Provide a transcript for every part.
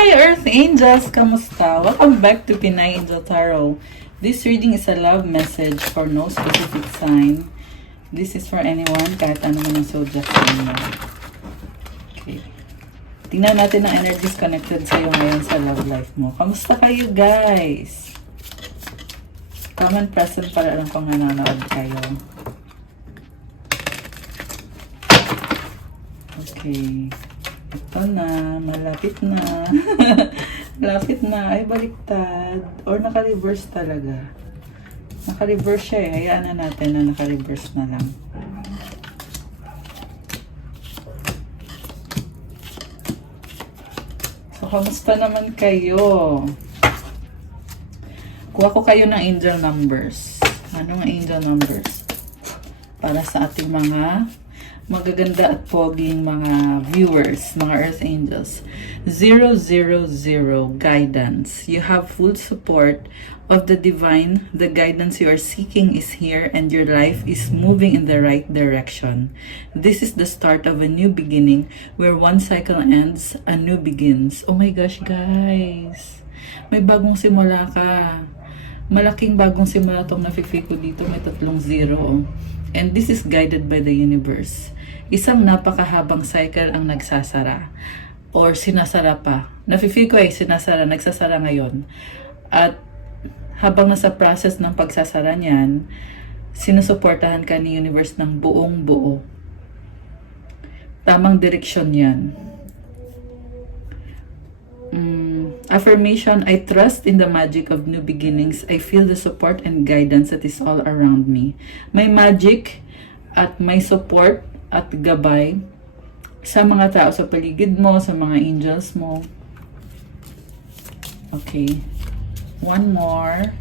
Hi Earth Angels! Kamusta? Welcome back to Pinay Angel Tarot. This reading is a love message for no specific sign. This is for anyone, kahit ano man ang zodiac sign mo. Okay. Tingnan natin ang energies connected sa'yo ngayon sa love life mo. Kamusta kayo guys? Comment present para alam kung nanonood kayo. Okay. Ito na, malapit na. Malapit na. Ay, baliktad. Or naka-reverse talaga. Naka-reverse siya eh. Hayaan na natin na naka-reverse na lang. So, kamusta naman kayo? Kuha ko kayo ng angel numbers. Anong angel numbers? Para sa ating mga magaganda at poging mga viewers, mga Earth Angels. 000, guidance. You have full support of the divine. The guidance you are seeking is here and your life is moving in the right direction. This is the start of a new beginning where one cycle ends, a new begins. Oh my gosh, guys. May bagong simula ka. Malaking bagong simula itong nafe-fake ko dito. May 3 0. And this is guided by the universe. Isang napakahabang cycle ang nagsasara. Or sinasara pa. Nafe-feel ko sinasara, nagsasara ngayon. At habang nasa process ng pagsasara niyan, sinusuportahan ka ni universe ng buong buo. Tamang direksyon yan. Affirmation, I trust in the magic of new beginnings. I feel the support and guidance that is all around me. May magic at may support at gabay sa mga tao sa paligid mo, sa mga angels mo. Okay. One more.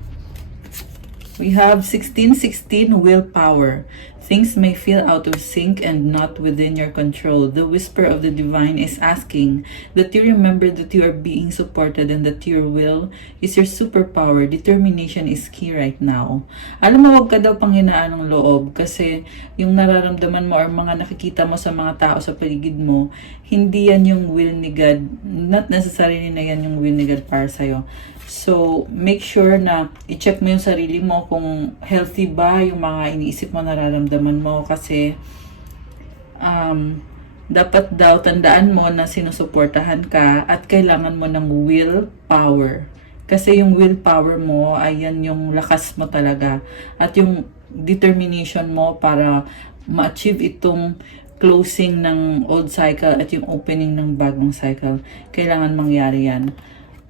We have 1616, willpower. Things may feel out of sync and not within your control. The whisper of the divine is asking that you remember that you are being supported and that your will is your superpower. Determination is key right now. Alam mo, wag ka daw panghinaan ng loob kasi yung nararamdaman mo or mga nakikita mo sa mga tao sa paligid mo, hindi yan yung will ni God. Not necessarily na yan yung will ni God para sa'yo. So, make sure na i-check mo yung sarili mo kung healthy ba yung mga iniisip mo, nararamdaman mo. Kasi, dapat daw tandaan mo na sinusuportahan ka at kailangan mo ng willpower. Kasi yung willpower mo ay yan yung lakas mo talaga. At yung determination mo para ma-achieve itong closing ng old cycle at yung opening ng bagong cycle. Kailangan mangyari yan.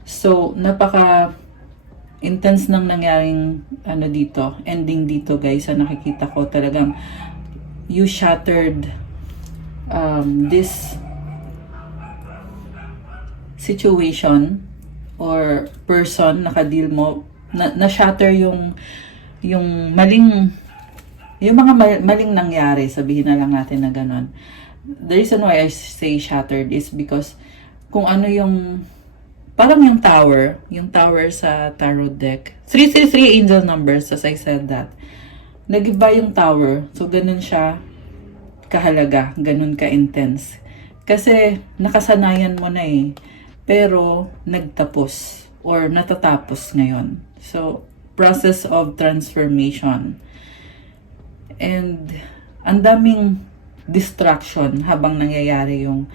So, napaka-intense nang nangyaring ending dito guys. Sa nakikita ko talagang you shattered this situation or person nakadeal mo. Na-shatter yung maling, yung mga maling nangyari. Sabihin na lang natin na ganon. The reason why I say shattered is because kung ano yung parang yung tower sa tarot deck. 333 angel numbers, as I said that. Nag-iba yung tower. So, ganun siya kahalaga. Ganun ka-intense. Kasi, nakasanayan mo na eh. Pero, nagtapos. Or natatapos ngayon. So, process of transformation. And, ang daming distraction habang nangyayari yung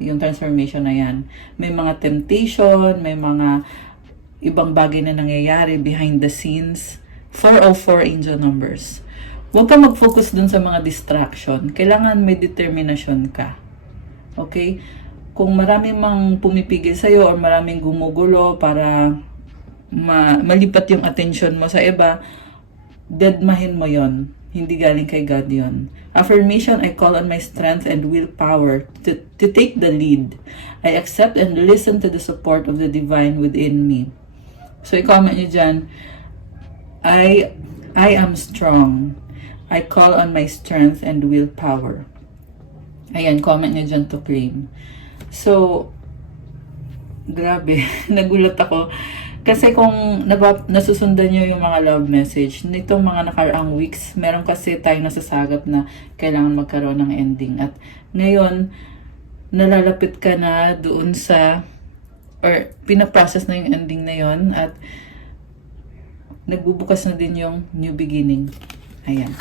transformation na yan. May mga temptation, may mga ibang bagay na nangyayari behind the scenes. 404 angel numbers. Huwag ka mag-focus dun sa mga distraction. Kailangan may determination ka. Okay? Kung maraming mang pumipigil sa'yo or maraming gumugulo para malipat yung attention mo sa iba, deadmahin mo yon. Hindi galing kay God yun. Affirmation, I call on my strength and willpower to take the lead. I accept and listen to the support of the divine within me. So, i-comment nyo dyan, I am strong. I call on my strength and willpower. Ayan, comment nyo dyan to claim. So, grabe, nagulat ako. Kasi kung nasusundan nyo yung mga love message, nitong mga nakaraang weeks, meron kasi tayo nasasagap na kailangan magkaroon ng ending. At ngayon, nalalapit ka na doon sa or pinaprocess na yung ending na yon at nagbubukas na din yung new beginning. Ayan.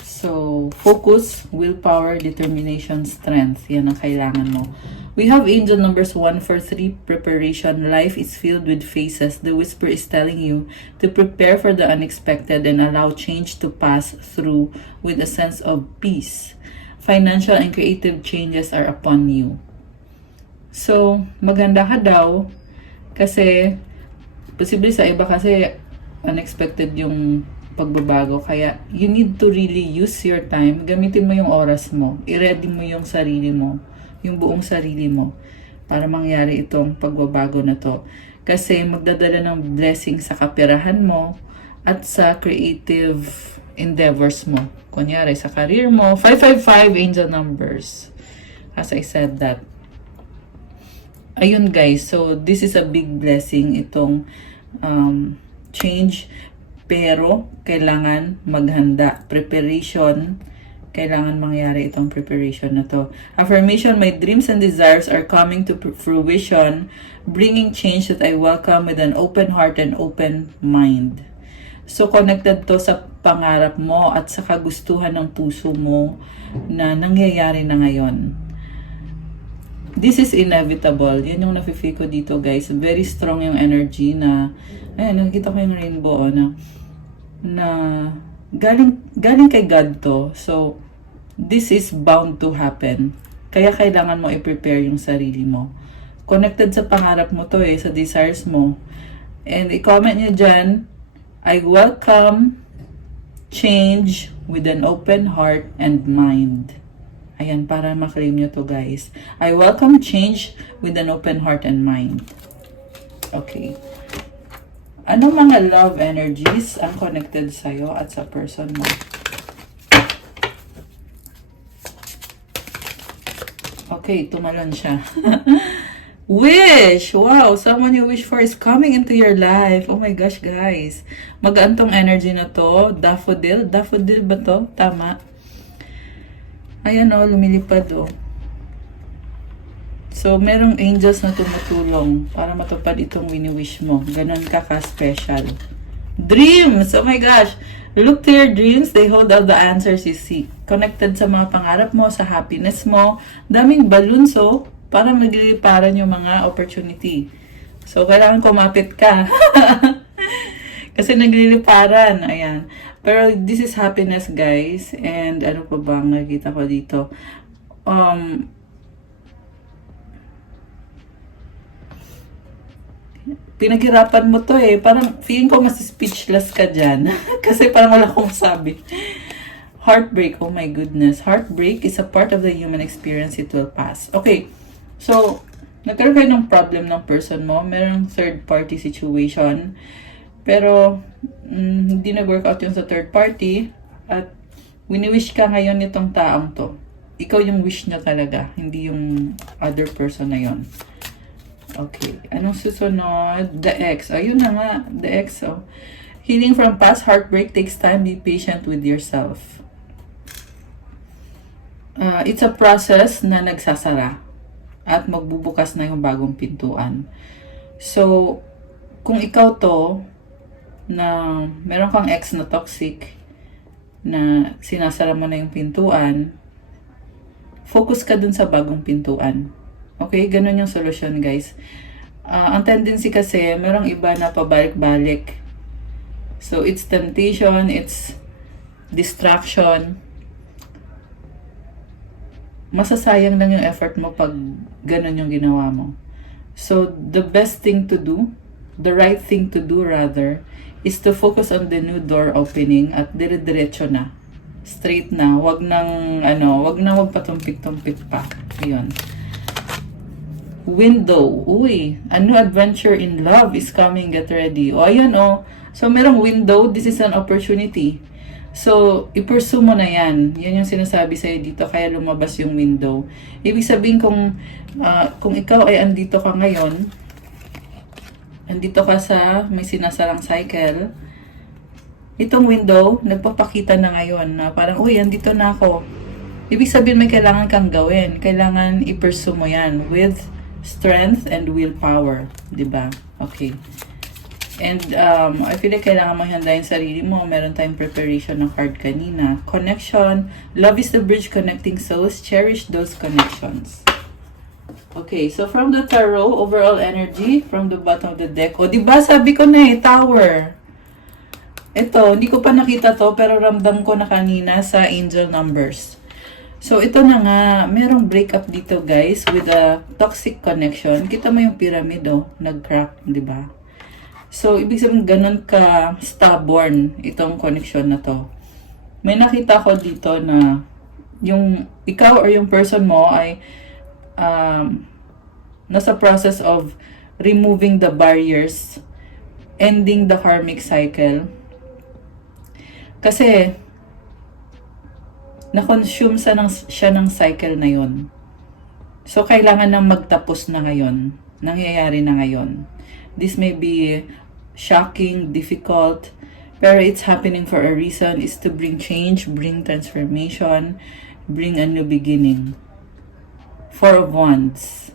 So, focus, willpower, determination, strength. Yan ang kailangan mo. We have angel numbers 1 for 3, preparation. Life is filled with phases. The whisper is telling you to prepare for the unexpected and allow change to pass through with a sense of peace. Financial and creative changes are upon you. So, maganda ka daw kasi posible sa iba kasi unexpected yung pagbabago. Kaya, you need to really use your time. Gamitin mo yung oras mo. I-ready mo yung sarili mo. Yung buong sarili mo. Para mangyari itong pagbabago na to. Kasi, magdadala ng blessing sa kapirahan mo at sa creative endeavors mo. Kunyari, sa career mo. 555 angel numbers. As I said that. Ayun guys. So, this is a big blessing. Itong change. Pero, kailangan maghanda. Preparation. Kailangan mangyari itong preparation na to. Affirmation, my dreams and desires are coming to fruition, bringing change that I welcome with an open heart and open mind. So, connected to sa pangarap mo at sa kagustuhan ng puso mo na nangyayari na ngayon. This is inevitable. Yan yung nafe-feel ko dito, guys. Very strong yung energy na, ayun, nakikita ko yung rainbow, na galing kay God to. So, this is bound to happen. Kaya kailangan mo i-prepare yung sarili mo. Connected sa pangarap mo to sa desires mo. And i-comment nyo dyan, I welcome change with an open heart and mind. Ayan, para maklaim nyo to guys. I welcome change with an open heart and mind. Okay. Ano mga love energies ang connected sa'yo at sa person mo? Okay, tumalon siya. Wish! Wow! Someone you wish for is coming into your life. Oh my gosh, guys. Magaan tong energy na to. Daffodil. Daffodil ba to? Tama. Ayan lumilipad So, merong angels na tumutulong para matupad itong wini-wish mo. Ganon ka ka-special. Dreams! Oh my gosh! Look to your dreams. They hold all the answers you seek. Connected sa mga pangarap mo, sa happiness mo. Daming balloons, para magliliparan yung mga opportunity. So, kailangan kumapit ka. Kasi nagliliparan. Ayan. Pero, this is happiness, guys. And, ano pa bang nakita ko dito? Pinaghirapan mo to Parang feeling ko mas speechless ka dyan. Kasi parang wala akong sabi. Heartbreak, oh my goodness. Heartbreak is a part of the human experience. It will pass. Okay, so, nagkaroon kayo ng problem ng person mo. Merong third party situation. Pero, hindi nag-workout yung sa third party. At, wini-wish ka ngayon nitong taong to. Ikaw yung wish niya talaga. Hindi yung other person na yon. Okay. Anong susunod? The X. Ayun na nga. The X. Healing from past heartbreak takes time. Be patient with yourself. It's a process na nagsasara. At magbubukas na yung bagong pintuan. So, kung ikaw to, na meron kang ex na toxic, na sinasara mo na yung pintuan, focus ka dun sa bagong pintuan. Okay? Ganun yung solusyon, guys. Ang tendency kasi, merong iba na pabalik-balik. So, it's temptation, it's distraction. Masasayang lang yung effort mo pag ganun yung ginawa mo. So, the best thing to do, the right thing to do rather, is to focus on the new door opening at dire-diretso na. Straight na. Wag nang patumpik-tumpik pa. Ayun. Window. Uy, a new adventure in love is coming. Get ready. Ayan So, merong window. This is an opportunity. So, i-pursue mo na yan. Yan yung sinasabi sa'yo dito. Kaya lumabas yung window. Ibig sabihin kung ikaw ay andito ka ngayon, andito ka sa may sinasarang cycle, itong window, nagpapakita na ngayon na parang, uy, andito na ako. Ibig sabihin may kailangan kang gawin. Kailangan i-pursue mo yan with strength and willpower, di ba? Okay. And I feel like kailangan mo handa yung sarili mo. Meron tayong preparation ng card kanina. Connection. Love is the bridge connecting souls. Cherish those connections. Okay, so from the tarot, overall energy from the bottom of the deck. O, diba sabi ko na Tower. Ito, hindi ko pa nakita to, pero ramdam ko na kanina sa angel numbers. So, ito na nga, merong breakup dito guys with a toxic connection. Kita mo yung pyramid, nag-crack, diba? So, ibig sabihin ganun ka stubborn itong connection na to. May nakita ko dito na yung ikaw or yung person mo ay nasa process of removing the barriers, ending the karmic cycle. Kasi, na-consume siya ng cycle na yon. So, kailangan nang magtapos na ngayon. Nangyayari na ngayon. This may be shocking, difficult, pero it's happening for a reason. Is to bring change, bring transformation, bring a new beginning. Four of Wands.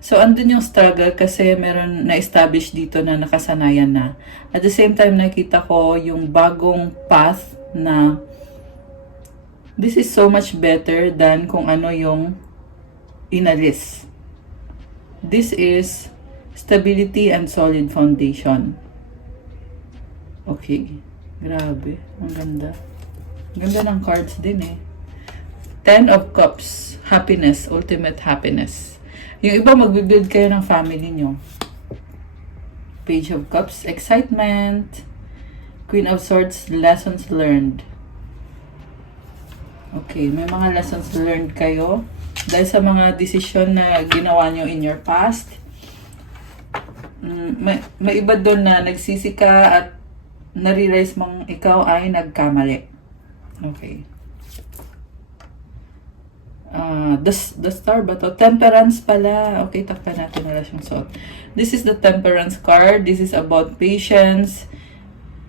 So, andun yung struggle kasi meron na-establish dito na nakasanayan na. At the same time, nakita ko yung bagong path na this is so much better than kung ano yung inalis. This is stability and solid foundation. Okay. Grabe. Ang ganda. Ang ganda ng cards din eh. Ten of Cups. Happiness. Ultimate happiness. Yung iba magbibuild kayo ng family nyo. Page of Cups. Excitement. Queen of Swords. Lessons learned. Okay. May mga lessons learned kayo. Dahil sa mga desisyon na ginawa nyo in your past. May iba doon na nagsisi ka at nare-realize mong ikaw ay nagkamali. Okay. The star ba to? Temperance pala. Okay, takpan natin na yung suot. This is the Temperance card. This is about patience.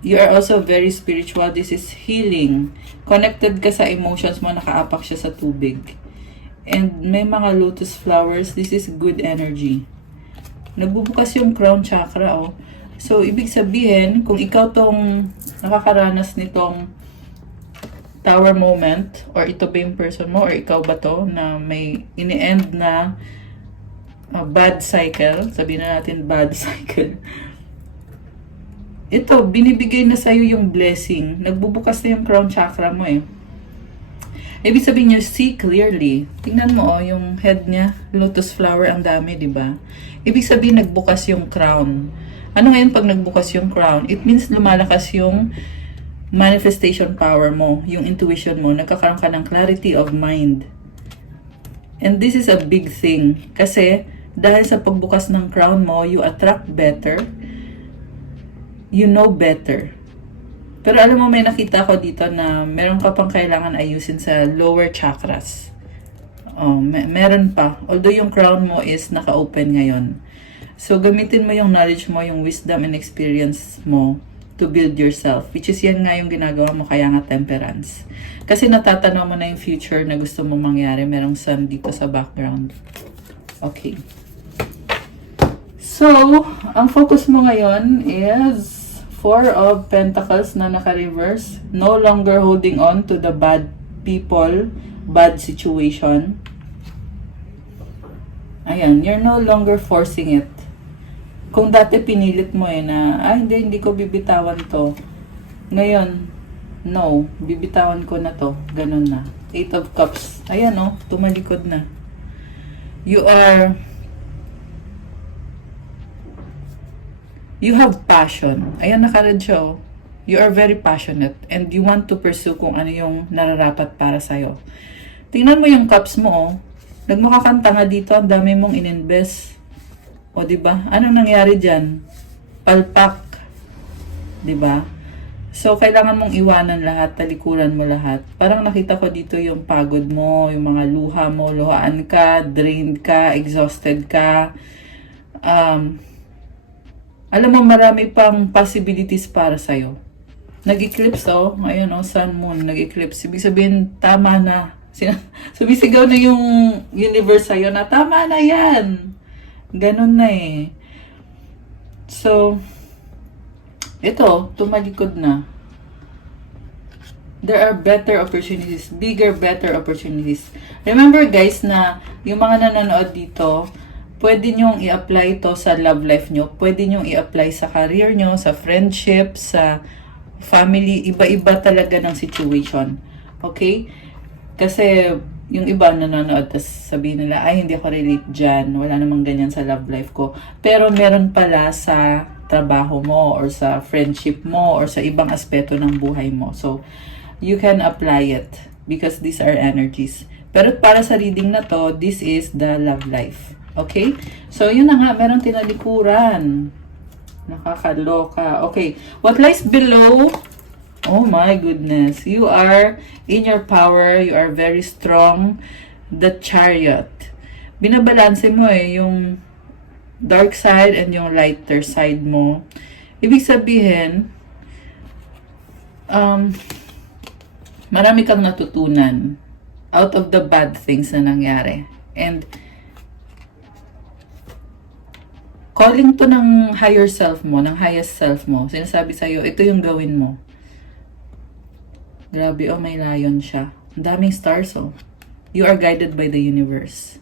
You are also very spiritual. This is healing. Connected ka sa emotions mo. Nakaapak siya sa tubig. And may mga lotus flowers. This is good energy. Nagbubukas yung crown chakra, oh. So, ibig sabihin, kung ikaw tong nakakaranas nitong tower moment, or ito ba yung person mo, or ikaw ba to, na may ini-end na bad cycle, sabihin na natin bad cycle, ito, binibigay na sa'yo yung blessing. Nagbubukas na yung crown chakra mo eh. Ibig sabihin niya, see clearly. Tingnan mo, oh, yung head niya, lotus flower, ang dami, di ba? Ibig sabihin, nagbukas yung crown. Ano ngayon pag nagbukas yung crown? It means lumalakas yung manifestation power mo, yung intuition mo, nagkakaroon ka ng clarity of mind. And this is a big thing. Kasi, dahil sa pagbukas ng crown mo, you attract better, you know better. Pero alam mo, may nakita ko dito na meron ka pang kailangan ayusin sa lower chakras. Oh, meron pa. Although yung crown mo is naka-open ngayon. So, gamitin mo yung knowledge mo, yung wisdom and experience mo to build yourself. Which is yan nga yung ginagawa mo, kaya nga temperance. Kasi natatanaw mo na yung future na gusto mo mangyari. Merong sun dito sa background. Okay. So, ang focus mo ngayon is Four of Pentacles na naka-reverse. No longer holding on to the bad people, bad situation. Ayan, you're no longer forcing it. Kung dati pinilit mo na, hindi ko bibitawan to. Ngayon, no, bibitawan ko na to. Ganun na. Eight of Cups. Ayan tumalikod na. You have passion. Ayan, naka-red siya. You are very passionate and you want to pursue kung ano yung nararapat para sa'yo. Tingnan mo yung cups mo, nagmakakanta nga dito, ang dami mong ininvest. O, diba? Anong nangyari dyan? Palpak. Diba? So, kailangan mong iwanan lahat, talikuran mo lahat. Parang nakita ko dito yung pagod mo, yung mga luha mo, luhaan ka, drained ka, exhausted ka. Alam mo, marami pang possibilities para sa'yo. Nag-eclipse, Ayun, sun, moon, nag-eclipse. Ibig sabihin, tama na. Sumisigaw na yung universe sa'yo na, tama na yan. Ganun na eh. So, ito, tumalikod na. There are better opportunities, bigger, better opportunities. Remember guys na yung mga nanonood dito, pwede nyong i-apply ito sa love life nyo. Pwede nyong i-apply sa career nyo, sa friendship, sa family. Iba-iba talaga ng situation. Okay? Kasi yung iba nanonood, tas sabihin nila, ay hindi ako relate dyan, wala namang ganyan sa love life ko. Pero meron pala sa trabaho mo, or sa friendship mo, or sa ibang aspeto ng buhay mo. So, you can apply it, because these are energies. Pero para sa reading na to, this is the love life. Okay? So, yun na nga, meron tinalikuran. Nakakaloka. Okay, what lies below? Oh my goodness. You are in your power. You are very strong. The Chariot. Binabalanse mo eh, yung dark side and yung lighter side mo. Ibig sabihin, marami kang natutunan out of the bad things na nangyari. And calling to ng higher self mo, ng highest self mo. Sinasabi sa'yo, ito yung gawin mo. Grabe, oh, may lion siya. Ang daming stars, oh. You are guided by the universe.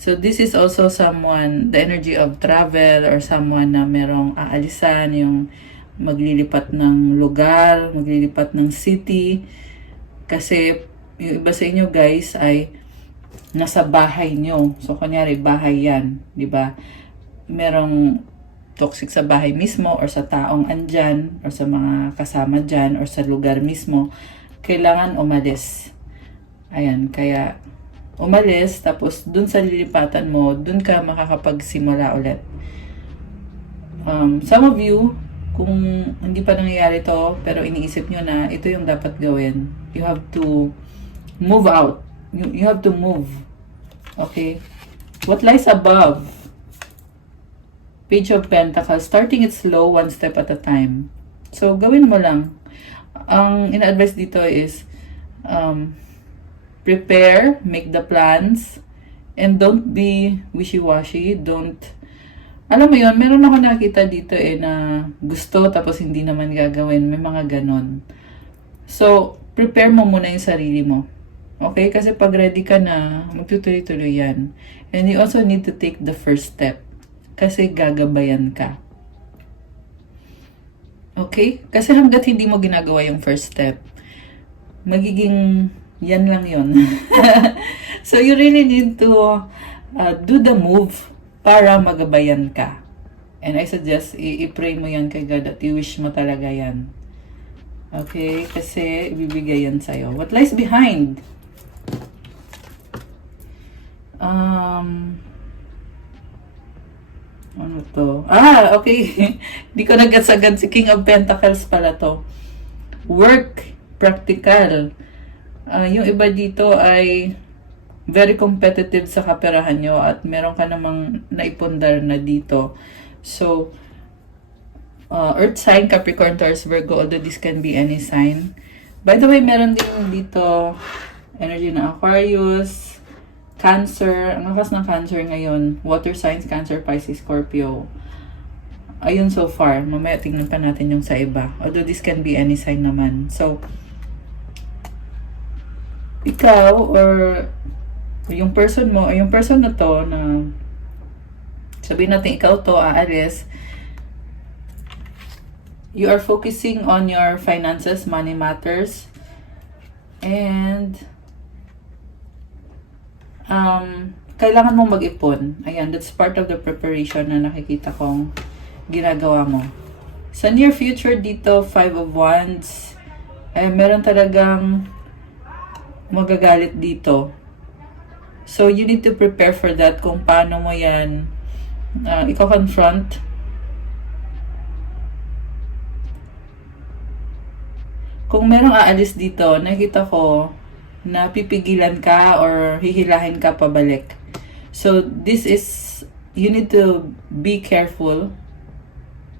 So, this is also someone, the energy of travel, or someone na merong aalisan, yung maglilipat ng lugar, maglilipat ng city. Kasi, yung iba sa inyo, guys, ay nasa bahay nyo. So, kunyari, bahay yan, di ba? Merong toxic sa bahay mismo, or sa taong andyan, or sa mga kasama dyan, or sa lugar mismo, kailangan umalis. Ayan, kaya umalis, tapos dun sa lilipatan mo, dun ka makakapagsimula ulit. Some of you, kung hindi pa nangyayari to, pero iniisip nyo na ito yung dapat gawin, you have to move out. You have to move. Okay? What lies above? Page of Pentacles, starting it slow, one step at a time. So, gawin mo lang. Ang ina-advise dito is, prepare, make the plans, and don't be wishy-washy. Don't, alam mo yon, meron ako nakita dito eh na gusto tapos hindi naman gagawin. May mga ganon. So, prepare mo muna yung sarili mo. Okay? Kasi pag ready ka na, magtutuloy-tuloy yan. And you also need to take the first step. Kasi gagabayan ka. Okay? Kasi hanggat hindi mo ginagawa yung first step, magiging yan lang yun. So, you really need to do the move para magabayan ka. And I suggest, i-pray mo yan kay God at i-wish mo talaga yan. Okay? Kasi ibibigay yan sa'yo. What lies behind? Ano to? Ah, okay. Hindi ko nagasagad si King of Pentacles pala to. Work. Practical. Yung iba dito ay very competitive sa kaperahan nyo at meron ka namang naipundar na dito. So, Earth sign, Capricorn, Taurus, Virgo, although this can be any sign. By the way, meron din dito energy na Aquarius, Cancer, ang lakas ng Cancer ngayon, water signs, Cancer, Pisces, Scorpio. Ayun so far. Mamaya tingnan pa natin yung sa iba. Although this can be any sign naman. So, ikaw or yung person mo, yung person na to na sabihin natin ikaw to, aalis, you are focusing on your finances, money matters, and kailangan mong mag-ipon. Ayan, that's part of the preparation na nakikita kong ginagawa mo. Sa near future dito, 5 of Wands, meron talagang magagalit dito. So, you need to prepare for that kung paano mo yan i-confront. Kung merong aalis dito, nakita ko na pipigilan ka or hihilahin ka pabalik. So, this is, you need to be careful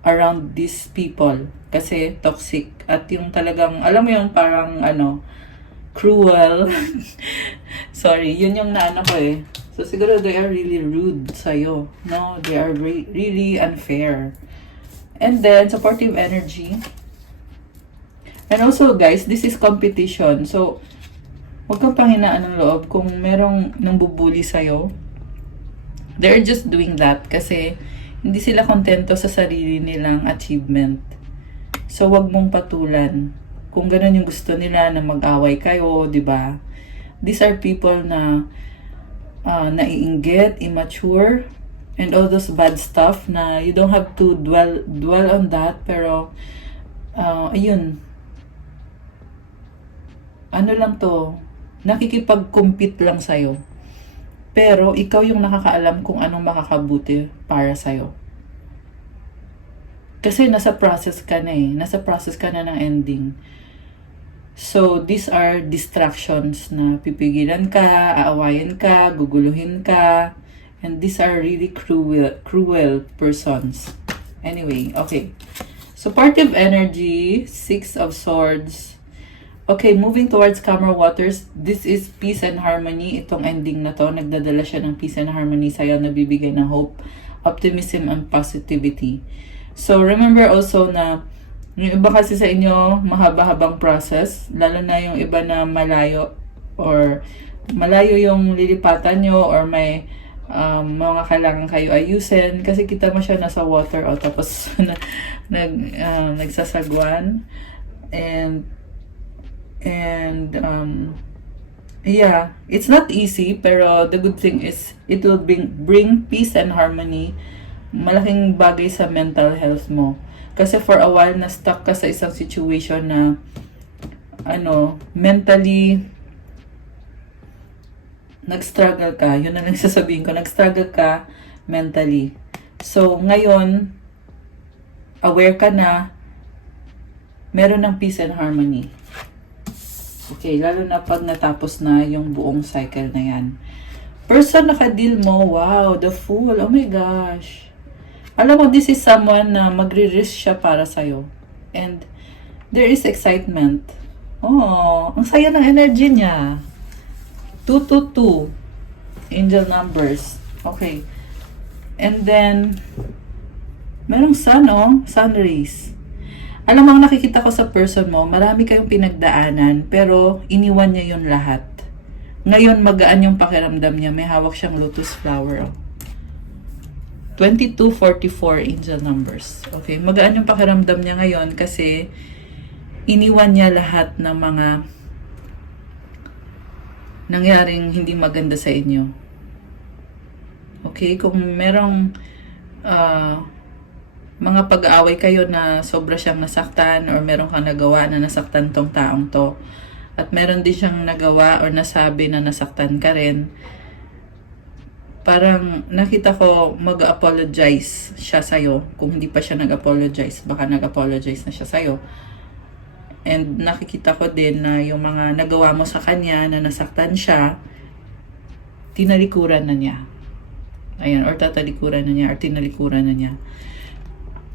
around these people. Kasi toxic. At yung talagang, alam mo yung parang, cruel. Sorry, yun yung naano ko eh. So, siguro they are really rude sa'yo. No? They are really unfair. And then, supportive energy. And also, guys, this is competition. So, huwag kang panghinaan ng loob kung merong nambubuli sa'yo. They're just doing that kasi hindi sila kontento sa sarili nilang achievement. So, wag mong patulan. Kung ganun yung gusto nila na mag-away kayo, di ba? These are people na naiinggit, immature, and all those bad stuff na you don't have to dwell on that. Pero, ayun. Ano lang to? Nakikipag-compete lang sa'yo. Pero, ikaw yung nakakaalam kung anong makakabuti para sa'yo. Kasi nasa process ka na eh. Nasa process ka na ng ending. So, these are distractions na pipigilan ka, aawayin ka, guguluhin ka. And these are really cruel persons. Anyway, okay. Supportive energy, 6 of Swords. Okay, moving towards calmer waters. This is peace and harmony. Itong ending na to, nagdadala siya ng peace and harmony sa'yo, nabibigay ng hope, optimism, and positivity. So, remember also na yung iba kasi sa inyo, mahaba-habang process, lalo na yung iba na malayo or malayo yung lilipatan nyo or may mga kailangan kayo ayusin kasi kita mo siya nasa water o tapos nagsasagwan and yeah, it's not easy pero the good thing is it will bring peace and harmony. Malaking bagay sa mental health mo. Kasi for a while na stuck ka sa isang situation na mentally nag-struggle ka. Yun na lang sasabihin ko, nag-struggle ka mentally. So ngayon aware ka na meron ng peace and harmony. Okay, lalo na pag natapos na yung buong cycle na yan. Person na ka-deal mo, wow, the Fool, oh my gosh. Alam mo, this is someone na magre-risk siya para sa'yo. And there is excitement. Oh, ang saya ng energy niya. 222. Angel numbers. Okay. And then, merong sun, sun rays. Alam mo, ang nakikita ko sa person mo, marami kayong pinagdaanan, pero iniwan niya yun lahat. Ngayon, magaan yung pakiramdam niya. May hawak siyang lotus flower. 2244 angel numbers. Okay, magaan yung pakiramdam niya ngayon kasi iniwan niya lahat ng mga nangyaring hindi maganda sa inyo. Okay, kung merong mga pag-aaway kayo na sobra siyang nasaktan or meron kang nagawa na nasaktan tong taong to at meron din siyang nagawa or nasabi na nasaktan ka rin, parang nakita ko mag-apologize siya sa'yo. Kung hindi pa siya nag-apologize, baka nag-apologize na siya sa'yo. And nakikita ko din na yung mga nagawa mo sa kanya na nasaktan siya, tinalikuran na niya. Ayan, or tatalikuran na niya, or tinalikuran na niya.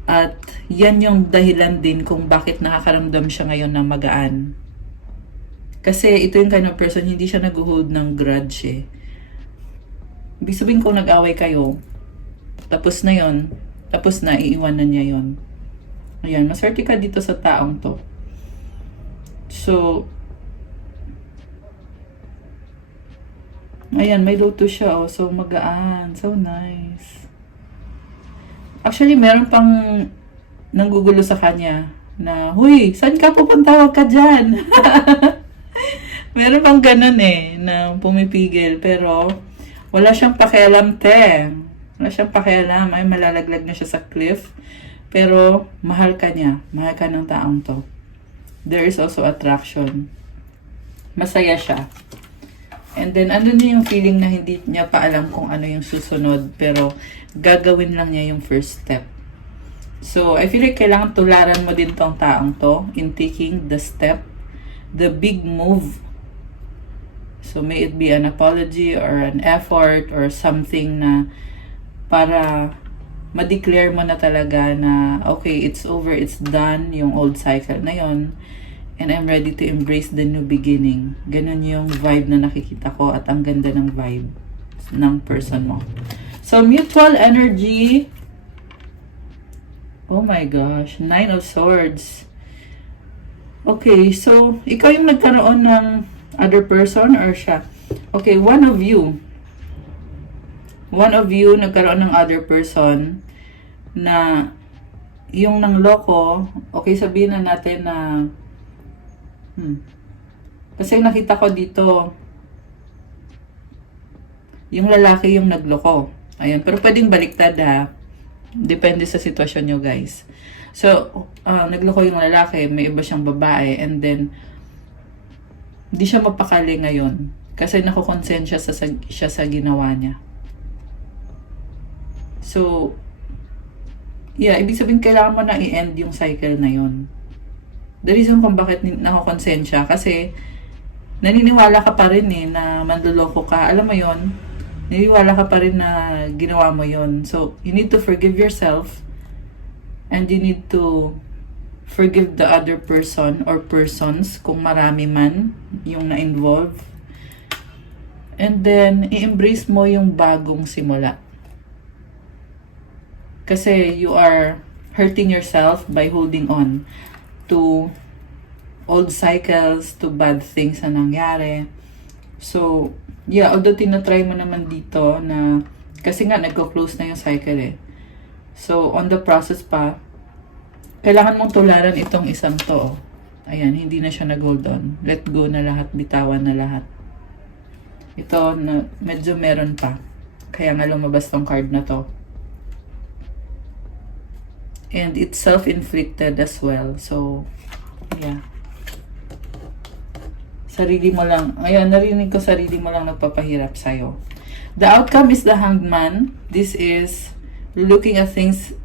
At yan yung dahilan din kung bakit nakakaramdam siya ngayon ng magaan. Kasi ito yung kind of person, hindi siya nag-hold ng grudge eh. Ibig sabihin kung nag-away kayo, tapos na yon, tapos na, iiwanan niya yon. Ayan, maswerte ka dito sa taong to. So, ayan, may lotus siya, so magaan, so nice. Actually, meron pang nanggugulo sa kanya na, huy, saan ka pupunta? Huwag ka dyan. Meron pang ganun na pumipigil, pero wala siyang pakialam, te. Wala siyang pakialam. Ay, malalaglag na siya sa cliff. Pero, mahal ka niya. Mahal ka ng taong to. There is also attraction. Masaya siya. And then, ano niya yung feeling na hindi niya pa alam kung ano yung susunod. Pero, gagawin lang niya yung first step. So, I feel like kailangan tularan mo din tong taong to in taking the step. The big move. So, may it be an apology or an effort or something na para ma-declare mo na talaga na okay, it's over, it's done, yung old cycle na yon, and I'm ready to embrace the new beginning. Ganun yung vibe na nakikita ko at ang ganda ng vibe. ng person mo. So, mutual energy. Oh my gosh. 9 of Swords. Okay, so, ikaw yung nagkaroon ng other person or siya? Okay, one of you nagkaroon ng other person na yung nangloko. Okay, sabihin na natin na kasi nakita ko dito yung lalaki yung nagloko. Ayan, pero pwedeng baliktad ha. Depende sa sitwasyon nyo, guys. So, nagloko yung lalaki, may iba siyang babae, and then hindi siya mapakali ngayon kasi nakukonsensya siya sa ginawa niya. So, yeah, ibig sabihin kailangan mo na i-end yung cycle na yun. The reason kung bakit nakukonsensya, kasi naniniwala ka pa rin na manluloko ka. Alam mo yun, naniniwala ka pa rin na ginawa mo yun. So, you need to forgive yourself and you need to forgive the other person or persons kung marami man yung na-involve. And then, i-embrace mo yung bagong simula. Kasi you are hurting yourself by holding on to old cycles, to bad things na nangyari. So, yeah, although tinatry mo naman dito na, kasi nga nagko-close na yung cycle eh. So, on the process pa, kailangan mong tularan itong isang to. Ayan, hindi na siya nag-hold on. Let go na lahat, bitawan na lahat. Ito, na medyo meron pa. Kaya nga lumabas tong card na to. And it's self-inflicted as well. So, yeah. Sarili mo lang. Ayan, narinig ko sarili mo lang nagpapahirap sa'yo. The outcome is the Hanged Man. This is looking at things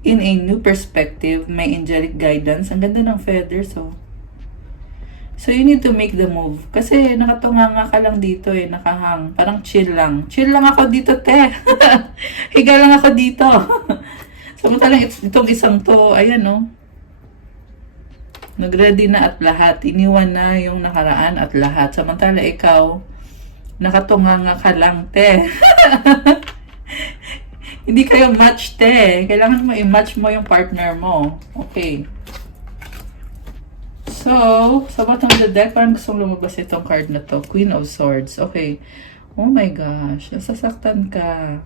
in a new perspective. May angelic guidance. Ang ganda ng feathers, oh. So, you need to make the move. Kasi nakatunganga ka lang dito eh. Nakahang. Parang chill lang. Chill lang ako dito, te. Higa lang ako dito. Samantalang itong isang to, ayan no. Nag-ready na at lahat. Iniwan na yung nakaraan at lahat. Samantala ikaw, nakatunganga ka lang, te. Hindi kayo match, te. Kailangan mo i-match mo yung partner mo. Okay. So, sa bottom of the deck, parang gustong lumabas itong card na to. Queen of Swords. Okay. Oh my gosh. Nasasaktan ka.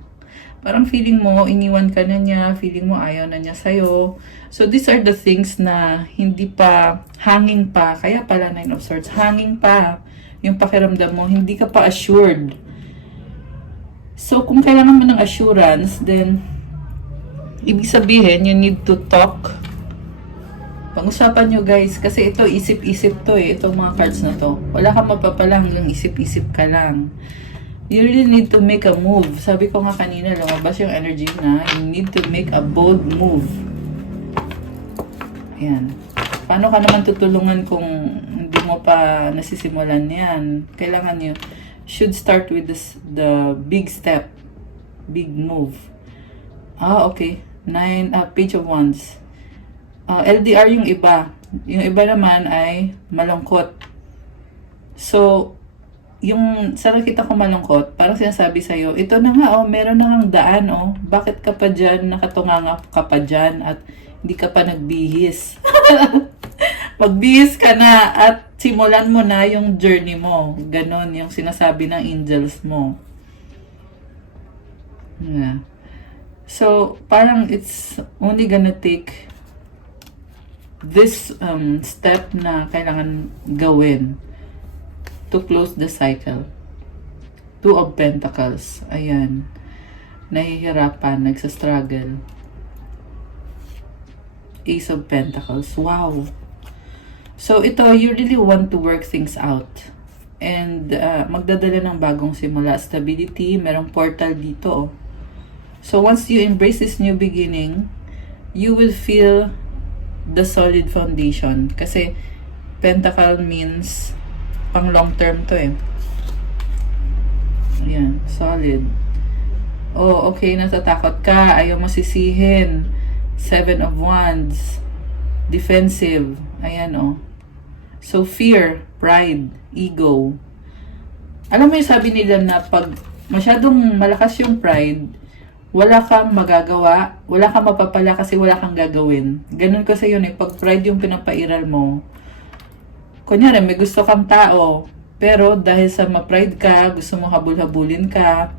Parang feeling mo, iniwan ka na niya, feeling mo ayaw na niya sa'yo. So, these are the things na hindi pa, hanging pa, kaya pala 9 of Swords, hanging pa yung pakiramdam mo, hindi ka pa assured. So, kung kailangan mo ng assurance, then, ibig sabihin, you need to talk. Pag-usapan nyo guys, kasi ito, isip-isip to eh, itong mga cards na to. Wala kang mapapalang, yung isip-isip ka lang. You really need to make a move. Sabi ko nga kanina, lumabas yung energy na you need to make a bold move. Ayan. Paano ka naman tutulungan kung hindi mo pa nasisimulan yan? Kailangan you should start with the big step. Big move. Okay. Page of Wands. LDR yung iba. Yung iba naman ay malungkot. So, yung sa nakita ko malungkot, parang sinasabi sa'yo, ito na nga, meron na ngang daan, bakit ka pa dyan, nakatunganga ka pa dyan, at hindi ka pa nagbihis. Magbihis ka na, at simulan mo na yung journey mo. Ganon, yung sinasabi ng angels mo. Yeah. So, parang it's only gonna take this step na kailangan gawin to close the cycle. 2 of Pentacles. Ayan. Nahihirapan, nagsastruggle. Ace of Pentacles. Wow. So, ito, you really want to work things out. And, magdadala ng bagong simula. Stability, merong portal dito. So, once you embrace this new beginning, you will feel the solid foundation. Kasi, Pentacle means pang long term to eh. Ayan, solid. Okay, natatakot ka, ayaw mo sisihin. 7 of Wands. Defensive. Ayan So, fear, pride, ego. Alam mo yung sabi nila na pag masyadong malakas yung pride, wala kang magagawa, wala kang mapapala kasi wala kang gagawin. Ganun kasi yun eh, pag pride yung pinapairal mo, kunyari may gusto kang tao, pero dahil sa ma-pride ka, gusto mo habul-habulin ka,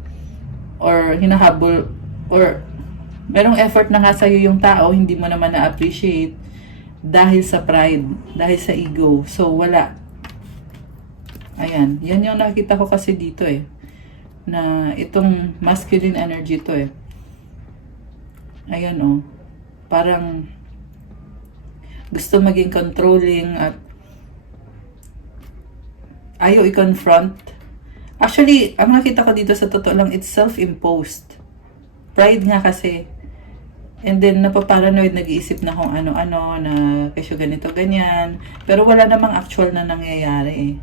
or hinahabol, or merong effort na nga sa'yo yung tao, hindi mo naman na-appreciate, dahil sa pride, dahil sa ego. So, wala. Ayan, yan yung nakita ko kasi dito eh, na itong masculine energy to eh. Ayan oh, parang gusto maging controlling at ayaw i-confront. Actually, ang nakita ko dito sa totoo lang, it's self-imposed. Pride nga kasi. And then, napaparanoid, nag-iisip na kung ano-ano, na kasi ganito, ganyan. Pero wala namang actual na nangyayari eh.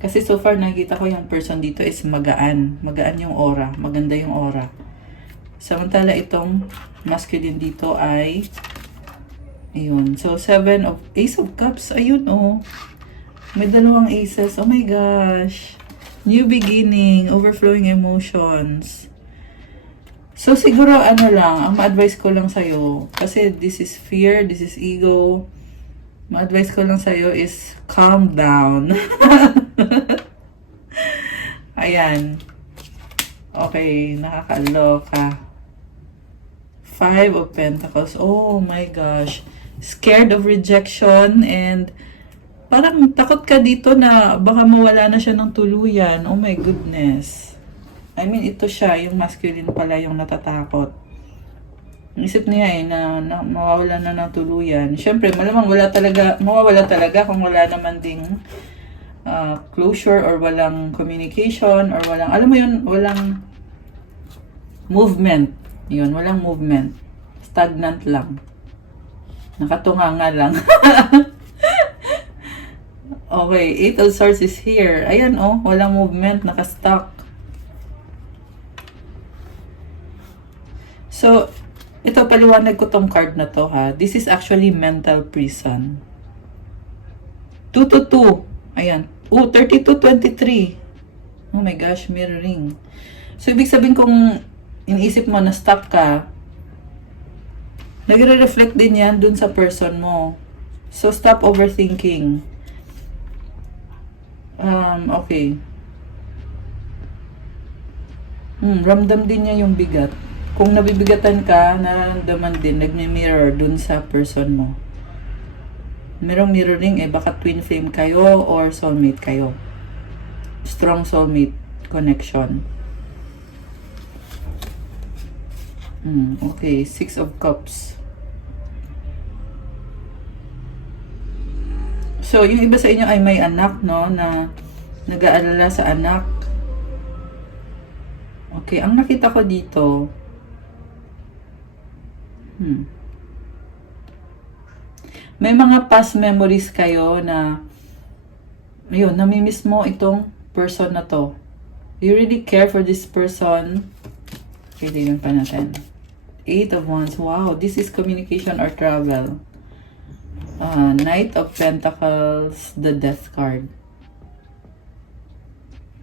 Kasi so far, nakikita ko yung person dito is magaan. Magaan yung aura. Maganda yung aura. Samantala, itong masculine dito ay ayun. So, Ace of Cups. Ayun, oh. May dalawang aces. Oh my gosh. New beginning. Overflowing emotions. So, siguro, ano lang, ang ma-advise ko lang sa'yo, kasi this is fear, this is ego, ma-advise ko lang sa'yo is calm down. Ayan. Okay, nakakaloka. 5 of Pentacles. Oh my gosh. Scared of rejection and parang takot ka dito na baka mawala na siya ng tuluyan. Oh my goodness. I mean, ito siya, yung masculine pala yung natatakot. Isip niya eh, na mawawala na ng tuluyan. Siyempre, malamang mawawala talaga kung wala naman ding closure or walang communication or walang, alam mo yun, walang movement. Yun, walang movement. Stagnant lang. Nakatunganga lang. Okay, 8 of Swords is here. Ayan oh, walang movement, nakastuck. So, ito paliwanag ko tong card na to ha. This is actually mental prison. 2 to 2. Ayan. Oh, 32-23. Oh my gosh, mirroring. So, ibig sabihin kung iniisip mo na stop ka, nagre-reflect din yan dun sa person mo. So, stop overthinking. Okay. Ramdam din niya yung bigat. Kung nabibigatan ka, nararamdaman din, nagme-mirror dun sa person mo. Merong mirroring eh, baka twin flame kayo or soulmate kayo. Strong soulmate connection. Okay, 6 of Cups. So, yung iba sa inyo ay may anak, no, na nag-aalala sa anak. Okay, ang nakita ko dito, may mga past memories kayo na, ayun, namimiss mo itong person na to. You really care for this person. Okay, tingnan pa natin. 8 of Wands. Wow, this is communication or travel. Knight of Pentacles, the Death card.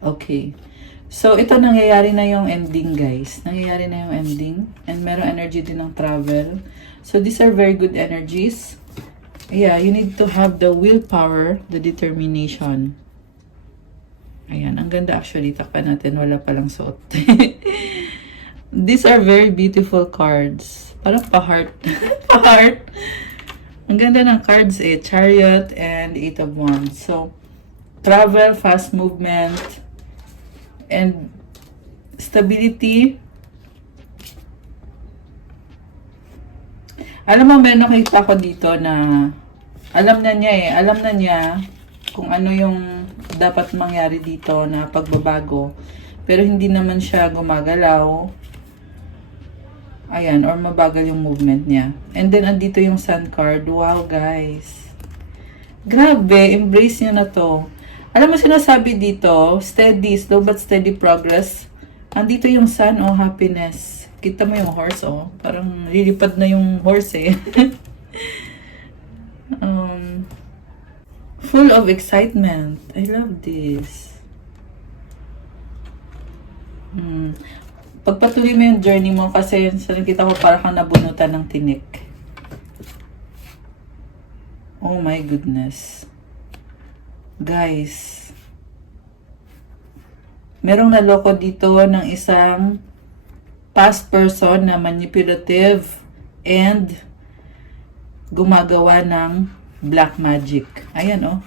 Okay. So, ito nangyayari na yung ending, guys. Nangyayari na yung ending. And meron energy din ng travel. So, these are very good energies. Yeah, you need to have the willpower, the determination. Ayan, ang ganda actually. Takpan natin, wala palang suot. These are very beautiful cards. Parang pa-heart. Pa-heart. Ang ganda ng cards eh. Chariot and 8 of Wands. So, travel, fast movement, and stability. Alam mo, may nakita ko dito na alam na niya eh. Alam na niya kung ano yung dapat mangyari dito na pagbabago. Pero hindi naman siya gumagalaw. Ayan, or mabagal yung movement niya. And then, andito yung Sun card. Wow, guys. Grabe, embrace niya na to. Alam mo, sinasabi dito, steady, slow but steady progress. Andito yung Sun, oh, happiness. Kita mo yung horse, oh. Parang lilipad na yung horse, eh. Full of excitement. I love this. Mm. Pagpatuloy mo yung journey mo kasi sa nakita ko para kang nabunutan ng tinik. Oh my goodness. Guys. Merong naloko dito ng isang past person na manipulative and gumagawa ng black magic. Ayan oh.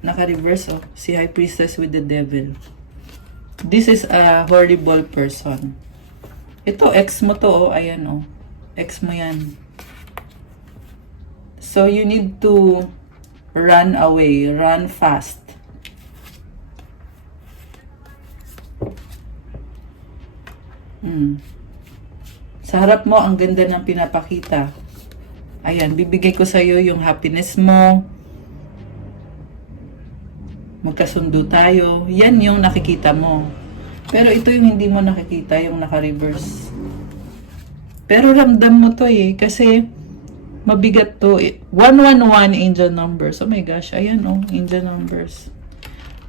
Naka-reverse oh. Si High Priestess with the Devil. This is a horrible person. Ito, ex mo to oh. Ayan oh. Ex mo yan. So you need to run away. Run fast. Sa harap mo, ang ganda ng pinapakita. Ayan, bibigay ko sa'yo yung happiness mo. Magkasundo tayo. Yan yung nakikita mo. Pero ito yung hindi mo nakikita, yung naka-reverse. Pero ramdam mo to kasi mabigat to. 111 angel numbers. Oh my gosh, ayan oh, angel numbers.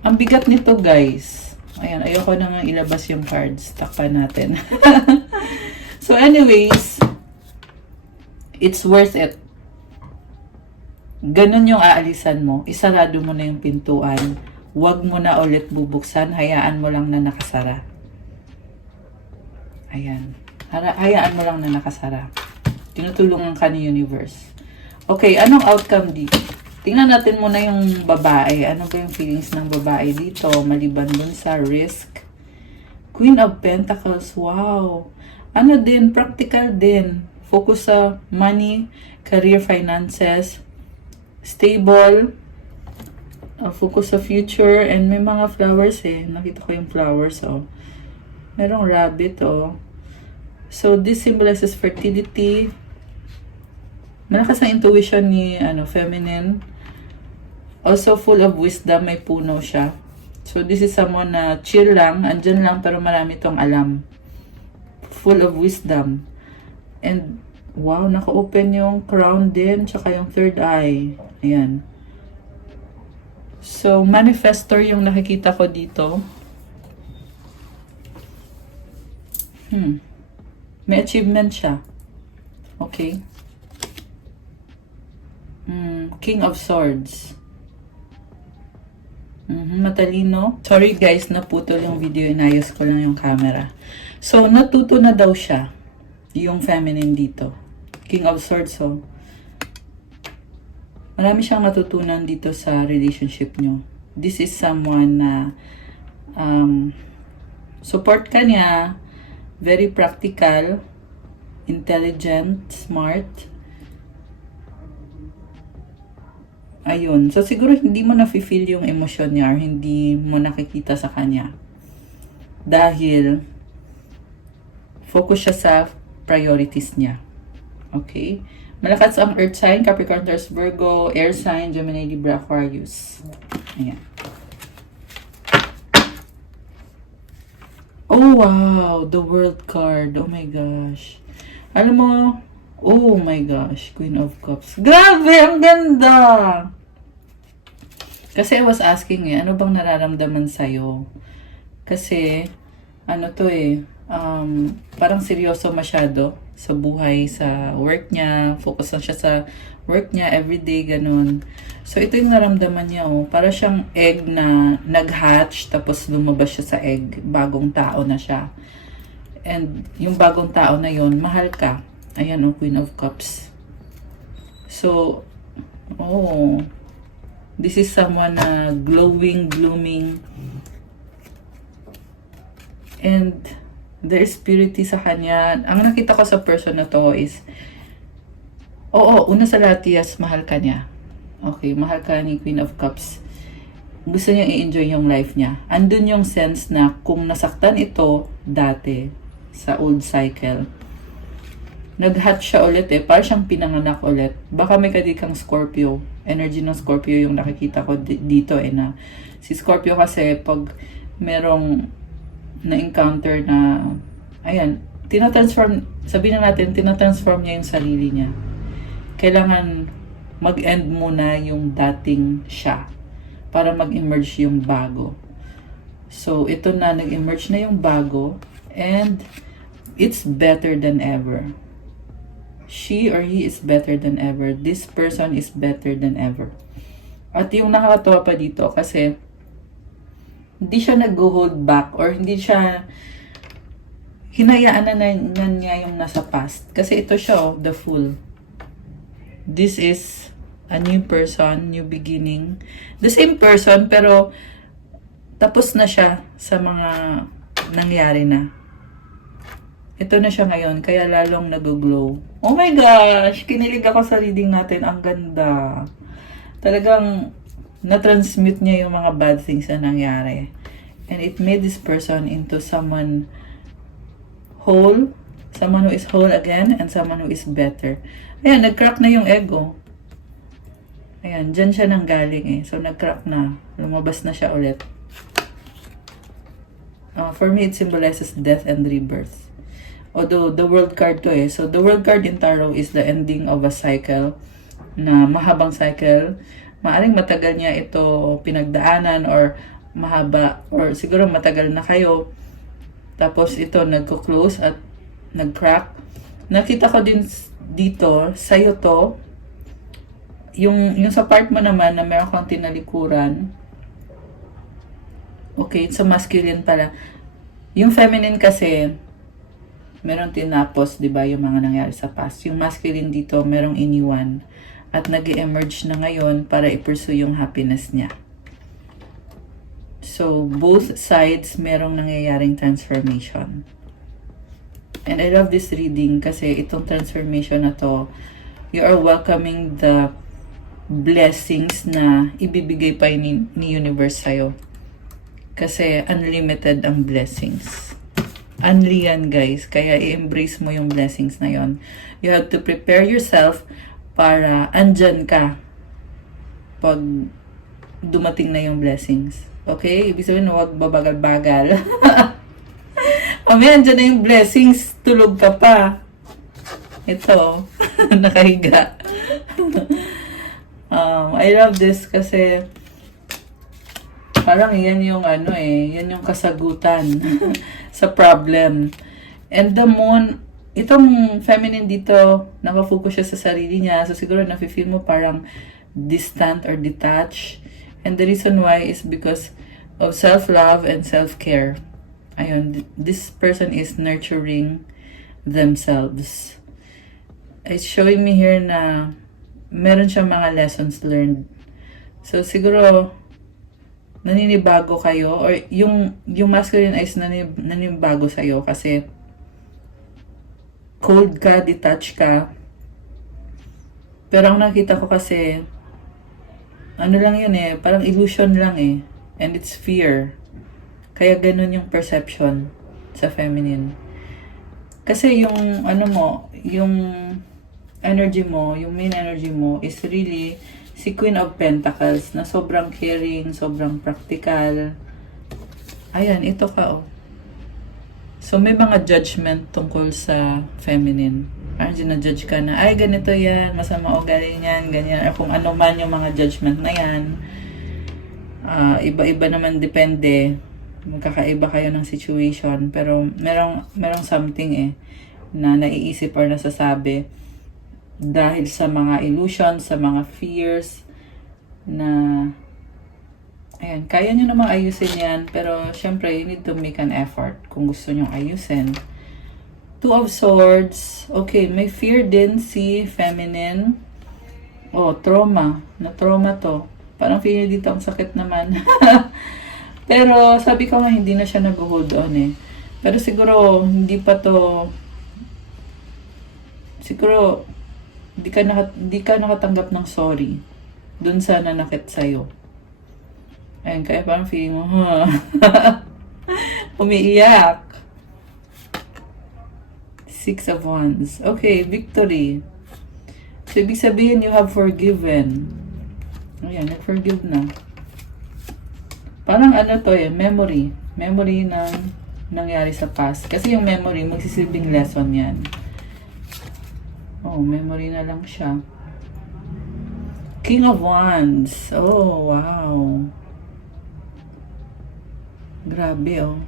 Ang bigat nito guys. Ayan, ayoko na nga ilabas yung cards. Takpan natin. So anyways, it's worth it. Ganun yung aalisan mo. Isarado mo na yung pintuan. Huwag mo na ulit bubuksan. Hayaan mo lang na nakasara. Ayan. Hayaan mo lang na nakasara. Tinutulungan ka ni universe. Okay, anong outcome dito? Tingnan natin muna yung babae. Ano ba yung feelings ng babae dito? Maliban dun sa risk. Queen of Pentacles. Wow. Ano din? Practical din. Focus sa money, career, finances. Stable. Focus sa future. And may mga flowers Nakita ko yung flowers Merong rabbit So this symbolizes fertility. Malakas ang intuition ni feminine. Also full of wisdom, may puno siya. So this is someone na chill lang, andyan lang pero marami tong alam. Full of wisdom. And wow, naka-open yung crown din, tsaka yung third eye. Ayan. So manifestor yung nakikita ko dito. May achievement siya. Okay. King of Swords. Matalino. Sorry guys, naputol yung video. Inayos ko lang yung camera. So, natuto na daw siya. Yung feminine dito. King of Swords, marami siyang natutunan dito sa relationship nyo. This is someone na support ka niya. Very practical. Intelligent. Smart. Ayun. So, siguro hindi mo na-feel yung emosyon niya or hindi mo nakikita sa kanya. Dahil, focus siya sa priorities niya. Okay? Malakas ang Earth sign, Capricorn, Taurus, Virgo, Air sign, Gemini, Libra, Aquarius. Ayan. Oh, wow! The World card. Oh my gosh. Alam mo, oh my gosh, Queen of Cups. Grabe, ang ganda! Kasi I was asking ano bang nararamdaman sa'yo? Kasi, parang seryoso masyado sa buhay, sa work niya. Focus lang siya sa work niya, everyday, ganun. So, ito yung naramdaman niya, para siyang egg na nag-hatch, tapos lumabas siya sa egg. Bagong tao na siya. And, yung bagong tao na yon mahal ka. Ayan, Queen of Cups. So, this is someone na glowing, blooming. And, there is purity sa kanya. Ang nakita ko sa person na to is, una sa lahat, yes, mahal ka niya. Okay, mahal ka ni Queen of Cups. Gusto niya i-enjoy yung life niya. Andun yung sense na kung nasaktan ito dati sa old cycle, nag-hatch siya ulit parang siyang pinanganak ulit. Baka may kadikang Scorpio. Energy ng Scorpio yung nakikita ko dito na si Scorpio kasi pag merong na-encounter na sabihin na natin, tinatransform niya yung sarili niya. Kailangan mag-end muna yung dating siya para mag-emerge yung bago. So, ito na, nag-emerge na yung bago, and it's better than ever. She or he is better than ever. This person is better than ever. At yung nakakatawa pa dito, kasi hindi siya nag-hold back, or hindi siya hinayaan na niya yung nasa past. Kasi ito siya, the Fool. This is a new person, new beginning. The same person, pero tapos na siya sa mga nangyari na. Ito na siya ngayon, kaya lalong nag-glow. Oh my gosh! Kinilig ako sa reading natin. Ang ganda. Talagang na-transmute niya yung mga bad things na nangyari. And it made this person into someone whole, someone who is whole again, and someone who is better. Ayan, nag-crack na yung ego. Ayan, dyan siya nanggaling eh. So, nag-crack na. Lumabas na siya ulit. For me, it symbolizes death and rebirth. Although, the world card to eh. So, the world card in tarot is the ending of a cycle, na mahabang cycle. Maaring matagal niya ito pinagdaanan, or mahaba, or siguro matagal na kayo. Tapos ito, nagko-close at nag-crack. Nakita ko din dito, sa'yo to, yung sa part mo naman na meron kang tinalikuran. Okay, so masculine pala. Yung feminine kasi, meron tinapos, di ba, yung mga nangyari sa past. Yung masculine dito, merong iniwan. At nag-emerge na ngayon para i-pursue yung happiness niya. So, both sides merong nangyayaring transformation. And I love this reading kasi itong transformation na to, you are welcoming the blessings na ibibigay pa ni universe sa'yo. Kasi unlimited ang blessings. Unli yan, guys. Kaya i-embrace mo yung blessings na yon. You have to prepare yourself para andyan ka pag dumating na yung blessings. Okay? Ibig sabihin, huwag babagal-bagal. Mamaya, andyan na yung blessings. Tulog ka pa. Ito. Nakahiga. I love this kasi parang yan yung yan yung kasagutan sa problem. And the moon, itong feminine dito, nakafocus siya sa sarili niya. So siguro nafe-feel mo parang distant or detached. And the reason why is because of self-love and self-care. Ayun, this person is nurturing themselves. It's showing me here na meron siyang mga lessons learned. So siguro naninibago kayo, or yung masculine is naninibago sa'yo kasi cold ka, detached ka. Pero ang nakita ko kasi ano lang yun eh, parang illusion lang eh. And it's fear. Kaya ganun yung perception sa feminine. Kasi yung yung energy mo, yung main energy mo is really si Queen of Pentacles na sobrang caring, sobrang practical. Ayan, ito ka oh. So may mga judgment tungkol sa feminine. Parang ginajudge ka na, ay ganito yan, masama ugali yan, ganyan. Or kung ano man yung mga judgment na yan. Iba-iba naman depende. Magkakaiba kayo ng situation. Pero merong something eh na naiisip or nasasabi dahil sa mga illusions, sa mga fears na ayan, kaya nyo namang ayusin yan, pero syempre you need to make an effort kung gusto nyo ayusin. Two of Swords. Okay, may fear din si feminine. Oh, trauma. Na-trauma to. Parang feeling dito ang sakit naman. Pero sabi ko nga hindi na siya nag-hold on eh. Pero siguro hindi pa to, siguro di ka nakatanggap ng sorry dun sa nanakit sa'yo. Ayun, kaya parang feeling mo, umiiyak. Six of Wands. Okay, victory. So, ibig sabihin, you have forgiven. Ayan, nag-forgive na. Parang to eh, memory. Memory ng nangyari sa past. Kasi yung memory, magsisilbing lesson yan. Oh, memory na lang siya. King of Wands. Oh, wow. Grabe, oh.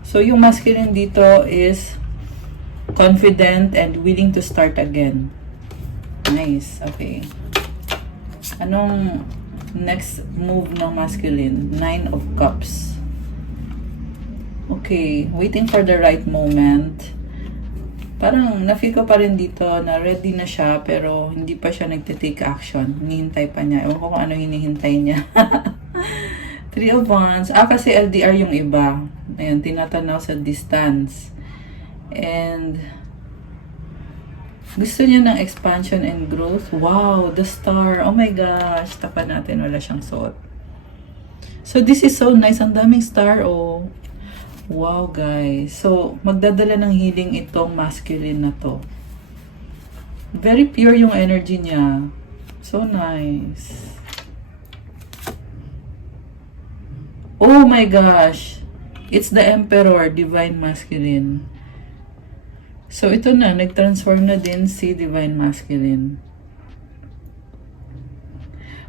So, yung masculine dito is confident and willing to start again. Nice. Okay. Anong next move ng masculine? 9 of Cups. Okay. Waiting for the right moment. Parang na-feel ko pa rin dito na ready na siya pero hindi pa siya nagte-take action. Hinihintay pa niya. Ewan ko kung ano hinihintay niya. 3 of Wands. Kasi LDR yung iba. Ayan, tinatanaw sa distance. And gusto niya ng expansion and growth. Wow, the star. Oh my gosh. Tapan natin. Wala siyang suot. So, this is so nice. Ang daming star, oh. Wow, guys. So, magdadala ng healing itong masculine na to. Very pure yung energy niya. So nice. Oh my gosh. It's the Emperor, Divine Masculine. So, ito na. Nag-transform na din si Divine Masculine.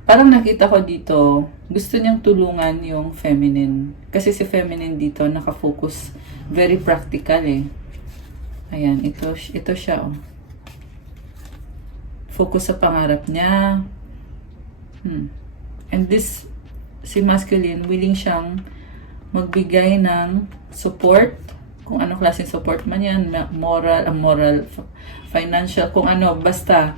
Parang nakita ko dito, gusto niyang tulungan yung feminine. Kasi si feminine dito, nakafocus, very practical eh. Ayan, ito siya oh. Focus sa pangarap niya. And this, si masculine, willing siyang magbigay ng support. Kung anong klaseng support man yan, moral, financial, kung ano, basta.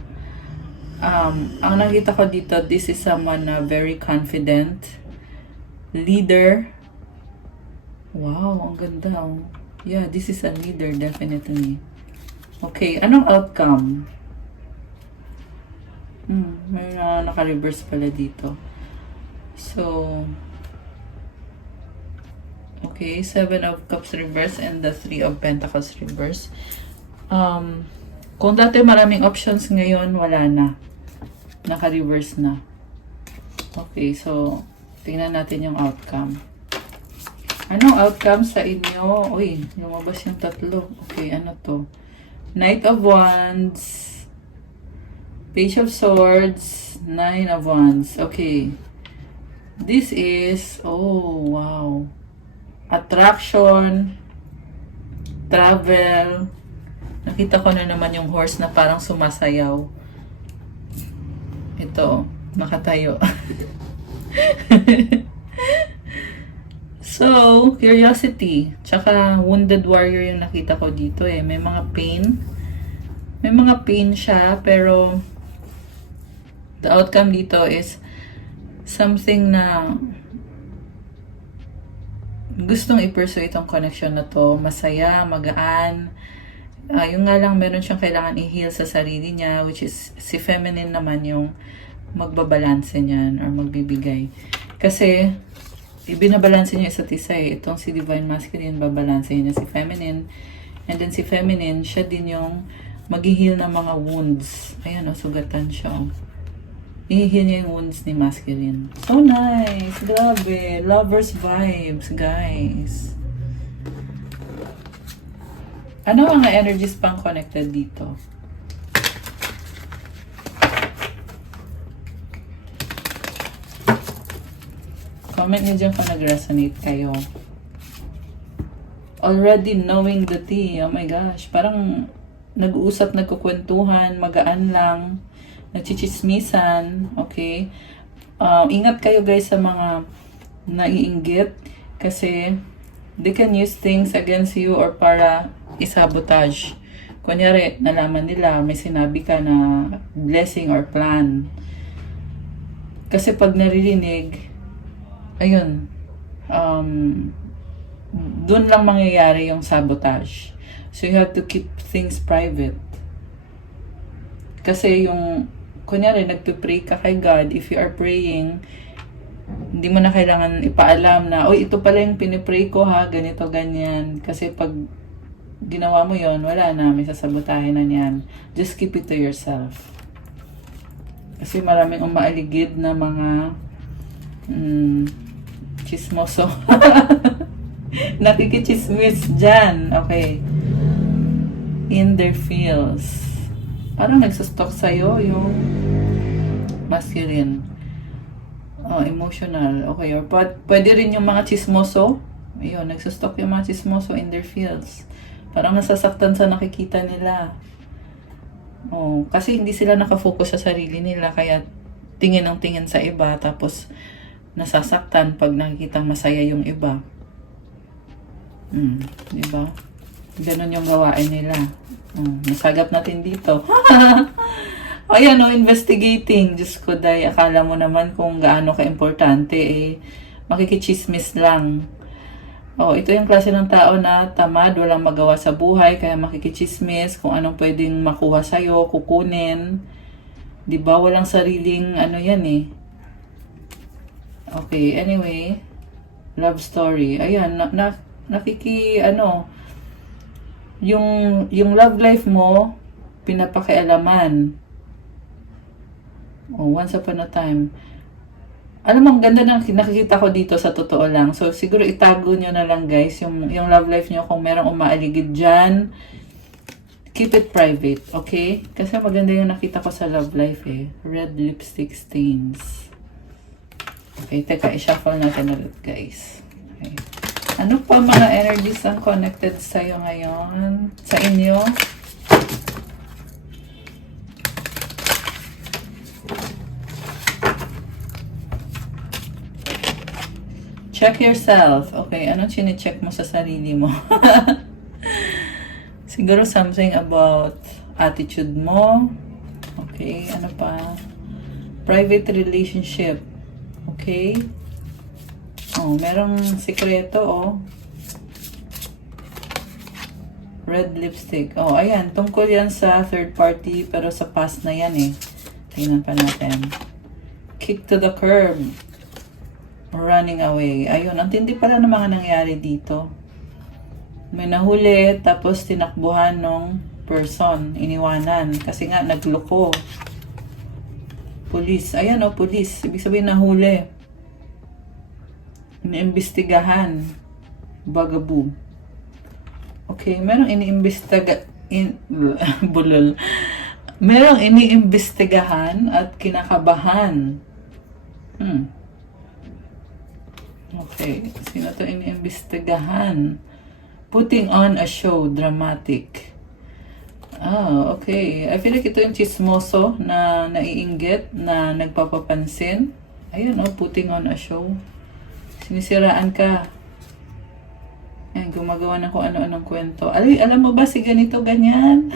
Ang nakita ko dito, this is someone na very confident, leader. Wow, ang ganda. Oh. Yeah, this is a leader, definitely. Okay, anong outcome? May naka-reverse pala dito. So, okay, 7 of Cups reverse and the 3 of Pentacles reverse. Kung dati maraming options, ngayon wala na. Naka-reverse na. Okay, so tingnan natin yung outcome. Anong outcome sa inyo? Uy, lumabas yung tatlo. Okay, ano to? Knight of Wands, Page of Swords, 9 of Wands. Okay. This is, oh, wow. Attraction, travel. Nakita ko na naman yung horse na parang sumasayaw. Ito, nakatayo. So, curiosity. Tsaka, wounded warrior yung nakita ko dito eh. May mga pain. May mga pain siya, pero the outcome dito is something na gustong i-pursue itong connection na to. Masaya, magaan. Yung nga lang, meron siyang kailangan i-heal sa sarili niya, which is si feminine naman yung magbabalanse niyan or magbibigay. Kasi, ibinabalanse niya isa't isa eh. Itong si Divine Masculine, babalanse niya si feminine. And then si feminine, siya din yung mag-heal ng mga wounds. Ayan o, sugatan siya o. I-heal niya yung wounds ni masculine. So nice! Grabe! Lovers vibes, guys. Ano ang energies pang connected dito? Comment niyo dyan kung nag-resonate kayo. Already knowing the tea. Oh my gosh. Parang nag-uusap, nagkukwentuhan, magaan lang, nagchichismisan. Okay? Ingat kayo guys sa mga naiinggit kasi they can use things against you or para isabotage. Kunyari, nalaman nila, may sinabi ka na blessing or plan. Kasi pag naririnig, ayun, dun lang mangyayari yung sabotage. So, you have to keep things private. Kasi yung, kunyari, nagpipray ka kay God, if you are praying, hindi mo na kailangan ipaalam na, oy, ito pala yung pinipray ko ha, ganito, ganyan. Kasi pag ginawa mo yon, wala na, may sasabotahin na niyan. Just keep it to yourself. Kasi maraming umaaligid na mga chismoso. Nakikichismis dyan. Okay. In their feels. Parang nagsustok sa'yo yung masculine. Emotional. Okay. Or pwede rin yung mga chismoso. Ayun, nagsustok yung mga chismoso in their fields. Parang nasasaktan sa nakikita nila. Oh, kasi hindi sila nakafocus sa sarili nila, kaya tingin ng tingin sa iba, tapos nasasaktan pag nakikitang masaya yung iba. Di ba? Ganon yung gawain nila. Nasagap natin dito. Ayan, investigating. Diyos ko, day, akala mo naman kung gaano ka-importante, makikichismis lang. Ito yung klase ng tao na tamad, walang magawa sa buhay, kaya makikichismis kung anong pwedeng makuha sa'yo, kukunin. Diba? Walang sariling, yan Okay, anyway. Love story. Ayan, yung love life mo, pinapakialaman. Once upon a time. Alam mo, ang ganda ng nakikita ko dito sa totoo lang. So, siguro itago nyo na lang, guys, yung love life nyo. Kung merong umaaligid dyan, keep it private, okay? Kasi maganda yung nakita ko sa love life, Red lipstick stains. Okay, teka, i-shuffle natin ulit, guys. Okay. Ano pa mga energies ang connected sa'yo ngayon? Sa inyo? Check yourself. Okay, anong chine-check mo sa sarili mo? Siguro something about attitude mo. Okay, ano pa? Private relationship. Okay? Merong sikreto, Red lipstick. Ayan. Tungkol yan sa third party, pero sa past na yan, Tingnan pa natin. Kick to the curb. Running away. Ayun, ang tindi pala ng mga nangyari dito. May nahuli, tapos tinakbuhan ng person, iniwanan. Kasi nga, nagloko. Police. Ayan, police. Ibig sabihin, nahuli. Iniimbestigahan. Bugaboo. Okay, merong bulol. Merong iniimbestigahan at kinakabahan. Okay, sino to iniimbestigahan? Putting on a show, dramatic. Okay. I feel like ito yung chismoso na naiinggit, na nagpapapansin. Ayun, putting on a show. Sinisiraan ka. Ayan, gumagawa na kung ano-anong kwento. Alam mo ba si ganito, ganyan?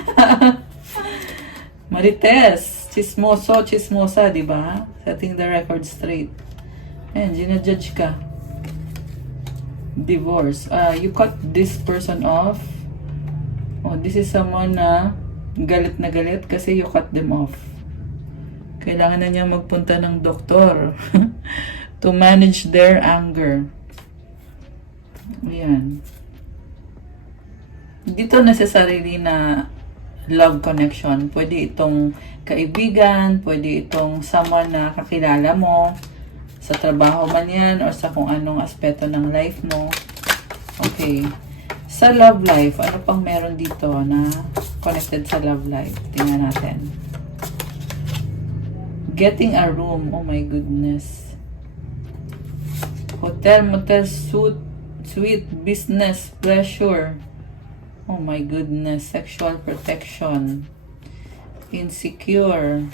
Marites, chismoso, chismosa, di ba? Setting the record straight. Ayan, ginajudge ka. Divorce. You cut this person off. This is someone na galit kasi you cut them off. Kailangan na niya magpunta ng doktor to manage their anger. Ayan. Dito necessarily na love connection. Pwede itong kaibigan, pwede itong someone na kakilala mo, sa trabaho man yan, or sa kung anong aspeto ng life mo. Okay. Sa love life, ano pang meron dito na connected sa love life? Tingnan natin. Getting a room. Oh my goodness. Hotel, motel, suite, business, pleasure. Oh my goodness. Sexual protection. Insecure.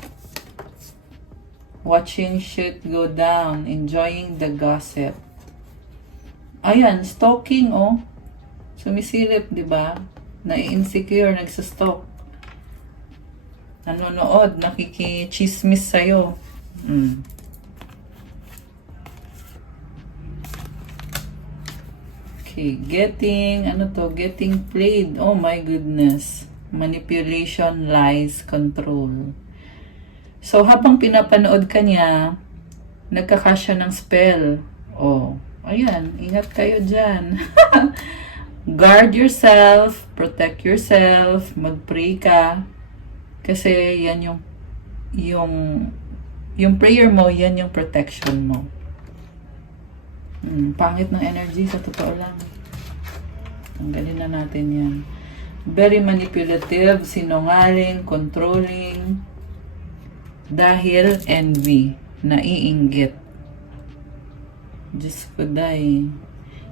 Watching shit go down. Enjoying the gossip. Ayan, stalking, Sumisilip, di ba? Na-insecure, nagsastalk. Nanonood, nakikichismis sa'yo. Okay, getting played. Oh my goodness. Manipulation, lies, control. So, habang pinapanood ka niya, nagkakasya ng spell. Ayan, ingat kayo dyan. Guard yourself, protect yourself, mag-pray ka. Kasi yan yung prayer mo, yan yung protection mo. Pangit ng energy, sa totoo lang. Tanggalin na natin yan. Very manipulative, sinungaling, controlling, dahil envy, naiinggit. Diyos ko, day.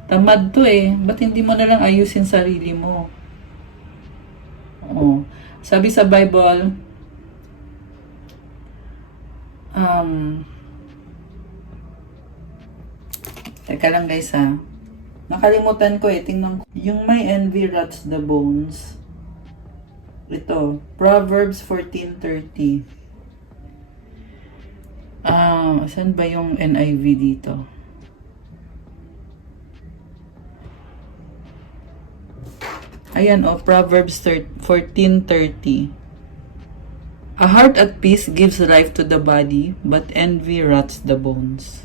Tamad to eh. Ba't hindi mo na lang ayusin sarili mo? Oh. Sabi sa Bible, teka lang guys ha. Nakalimutan ko eh. Tingnan ko. Yung may envy rots the bones. Ito. Proverbs 14:30. Saan ba yung NIV dito? Ayan Proverbs 14:30. A heart at peace gives life to the body, but envy rots the bones.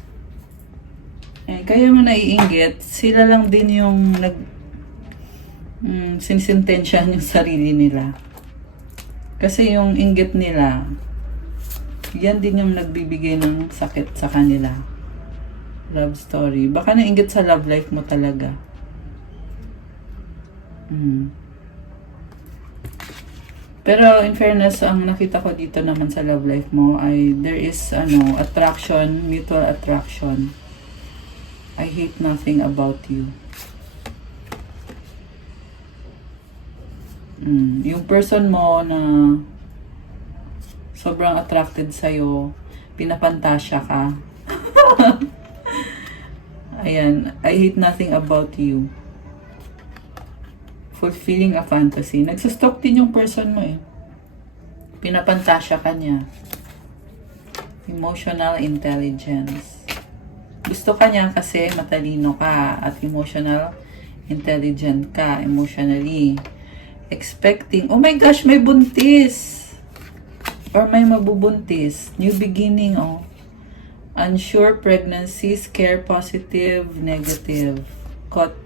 Kaya mo naiinggit, sila lang din yung sinisintensyahan yung sarili nila. Kasi yung inggit nila, yan din yung nagbibigay ng sakit sa kanila. Love story. Baka nainggit sa love life mo talaga. Pero in fairness, ang nakita ko dito naman sa love life mo ay there is attraction, mutual attraction. I hate nothing about you. Yung person mo na sobrang attracted sa'yo, pinapantasya ka. Ayan, I hate nothing about you. Fulfilling a fantasy. Nagsustalk din yung person mo eh. Pinapantasya ka niya. Emotional intelligence. Gusto ka niya kasi matalino ka at emotional intelligent ka emotionally. Expecting, oh my gosh, may buntis! Or may mabubuntis. New beginning, Unsure pregnancy, scare positive, negative. Caught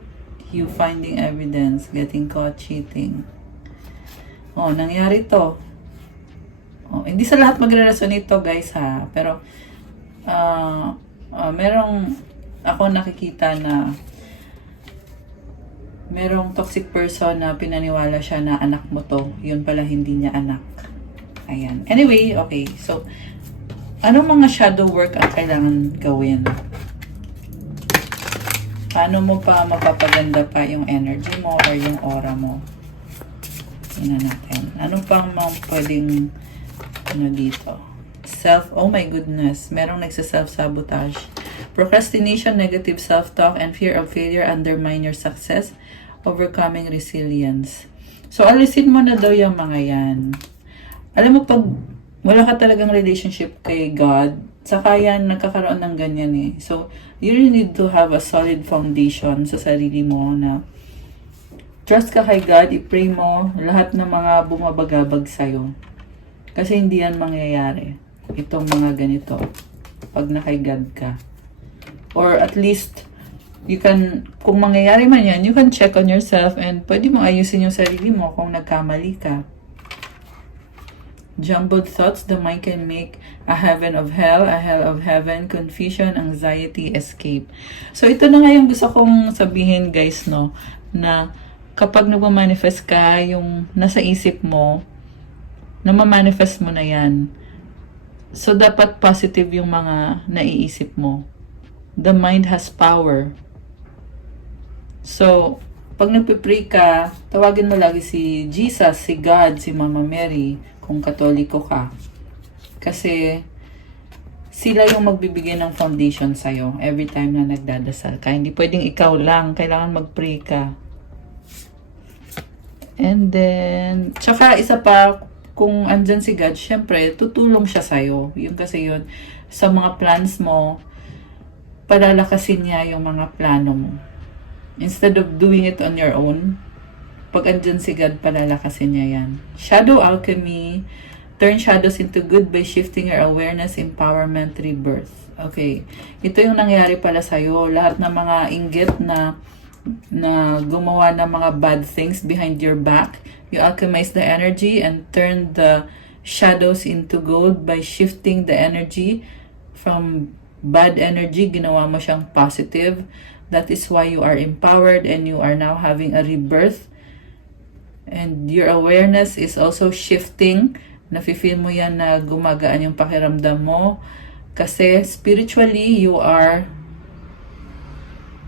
you finding evidence, getting caught cheating. Nangyari to. Hindi sa lahat magre-resonate to guys ha. Pero, merong ako nakikita na merong toxic person na pinaniwala siya na anak mo to. Yun pala hindi niya anak. Ayan. Anyway, okay. So, anong mga shadow work ang kailangan gawin? Paano mo pa mapapaganda pa yung energy mo or yung aura mo? Tingnan natin. Ano pang mga pwedeng dito? Oh my goodness. Merong nagsa-self-sabotage. Procrastination, negative self-talk, and fear of failure undermine your success. Overcoming resilience. So, alisin mo na daw yung mga yan. Alam mo, pag wala ka talagang relationship kay God, saka yan, nagkakaroon ng ganyan eh. So, you really need to have a solid foundation sa sarili mo na trust ka kay God, i-pray mo lahat ng mga bumabagabag sa'yo. Kasi hindi yan mangyayari. Itong mga ganito. Pag na kay God ka. Or at least, you can, kung mangyayari man yan, you can check on yourself and pwede mo ayusin yung sarili mo kung nagkamali ka. Jumbled thoughts, the mind can make a heaven of hell, a hell of heaven, confusion, anxiety, escape. So, ito na nga yung gusto kong sabihin, guys, no, na kapag nagmamanifest ka, yung nasa isip mo, na ma-manifest mo na yan. So, dapat positive yung mga naiisip mo. The mind has power. So, pag nagpipray ka, tawagin mo lagi si Jesus, si God, si Mama Mary, kung Katoliko ka. Kasi, sila yung magbibigay ng foundation sa'yo every time na nagdadasal ka. Hindi pwedeng ikaw lang. Kailangan mag-pray ka. And then, tsaka isa pa, kung andyan si God, syempre, tutulong siya sa'yo. Yun kasi yun, sa mga plans mo, palalakasin niya yung mga plano mo. Instead of doing it on your own, pag andyan si God, palalakasin niya yan. Shadow alchemy, turn shadows into good by shifting your awareness, empowerment, rebirth. Okay. Ito yung nangyari pala sa'yo. Lahat ng mga inggit na gumawa ng mga bad things behind your back, you alchemize the energy and turn the shadows into gold by shifting the energy from bad energy, ginawa mo siyang positive. That is why you are empowered and you are now having a rebirth. And your awareness is also shifting. Nafe-feel mo yan na gumagaan yung pakiramdam mo. Kasi spiritually, you are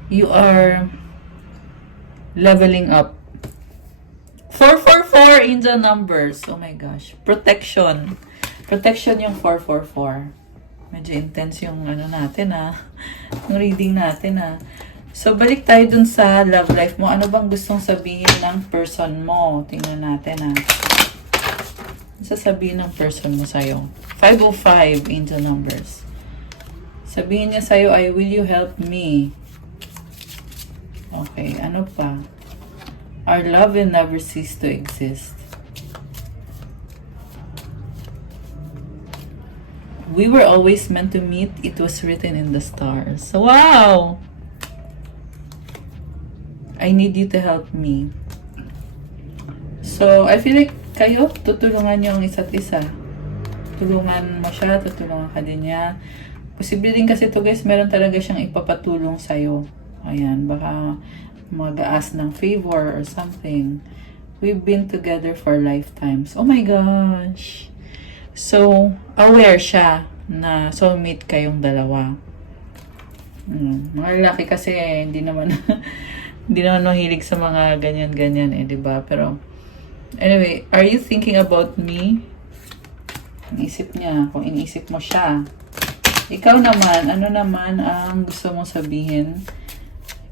You are leveling up. 444 angel numbers. Oh my gosh. Protection. Protection yung 444. Medyo intense yung ano natin yung reading natin So, balik tayo dun sa love life mo. Ano bang gustong sabihin ng person mo? Tingnan natin Ano sasabihin ng person mo sa'yo? 505 angel numbers. Sabihin niya sa'yo ay, will you help me? Okay, ano pa? Our love will never cease to exist. We were always meant to meet. It was written in the stars. Wow! I need you to help me. So, I feel like kayo, tutulungan niyo ang isa't isa. Tulungan mo siya, tutulungan ka din niya. Posible din kasi to guys, meron talaga siyang ipapatulong sa'yo. Ayan, baka mag-ask ng favor or something. We've been together for lifetimes. Oh my gosh! So, aware siya na soulmate kayong dalawa. Mga lalaki kasi hindi naman hindi naman mahilig sa mga ganyan-ganyan diba? Pero, anyway, are you thinking about me? Inisip niya, kung inisip mo siya. Ikaw naman, ano naman ang gusto mong sabihin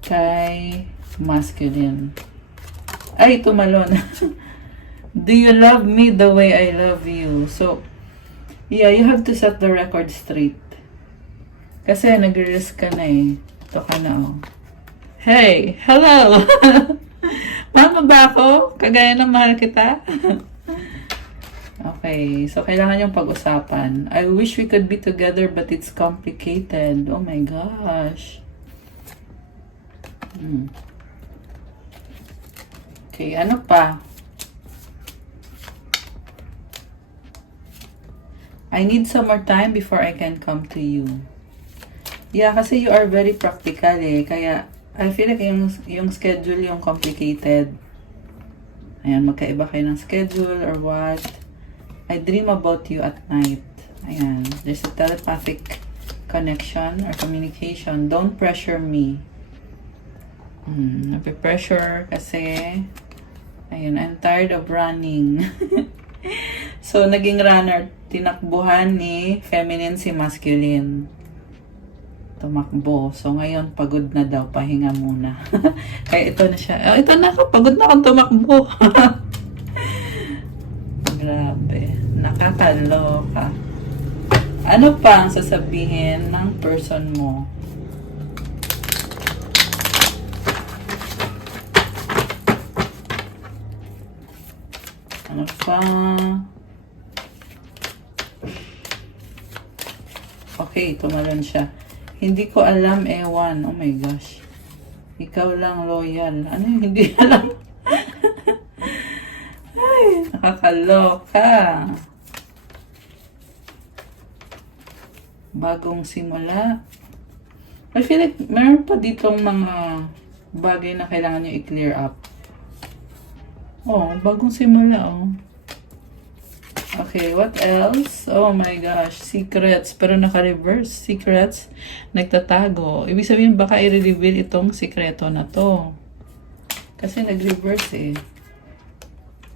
kay masculine? Ay, tumalon. Do you love me the way I love you? So, yeah, you have to set the record straight. Kasi nag-risk ka na Ito ka na Hey, hello! Mahal mo ba ako? Kagaya ng mahal kita? Okay, so kailangan yung pag-usapan. I wish we could be together but it's complicated. Oh my gosh. Okay, ano pa? I need some more time before I can come to you. Yeah, kasi you are very practical Kaya, I feel like yung schedule yung complicated. Ayan, magkaiba kayo ng schedule or what. I dream about you at night. Ayan, there's a telepathic connection or communication. Don't pressure me. Nape-pressure kasi, ayun, I'm tired of running. So, naging runner, tinakbuhan ni feminine si masculine. Tumakbo. So, ngayon, pagod na daw. Pahinga muna. Kaya ito na siya. Ito na ako. Pagod na akong tumakbo. Grabe. Nakakaloka. Ano pa ang sasabihin ng person mo? Ano pa? Okay, tumalon siya. Hindi ko alam, ewan. Oh my gosh. Ikaw lang loyal. Ano yung hindi alam? Ay, nakakaloka. Bagong simula. I feel like meron pa ditong mga bagay na kailangan nyo i-clear up. Oh, bagong simula Okay, what else? Oh my gosh, secrets. Pero naka-reverse. Secrets, nagtatago. Ibig sabihin, baka i-reveal itong sikreto na to. Kasi nag-reverse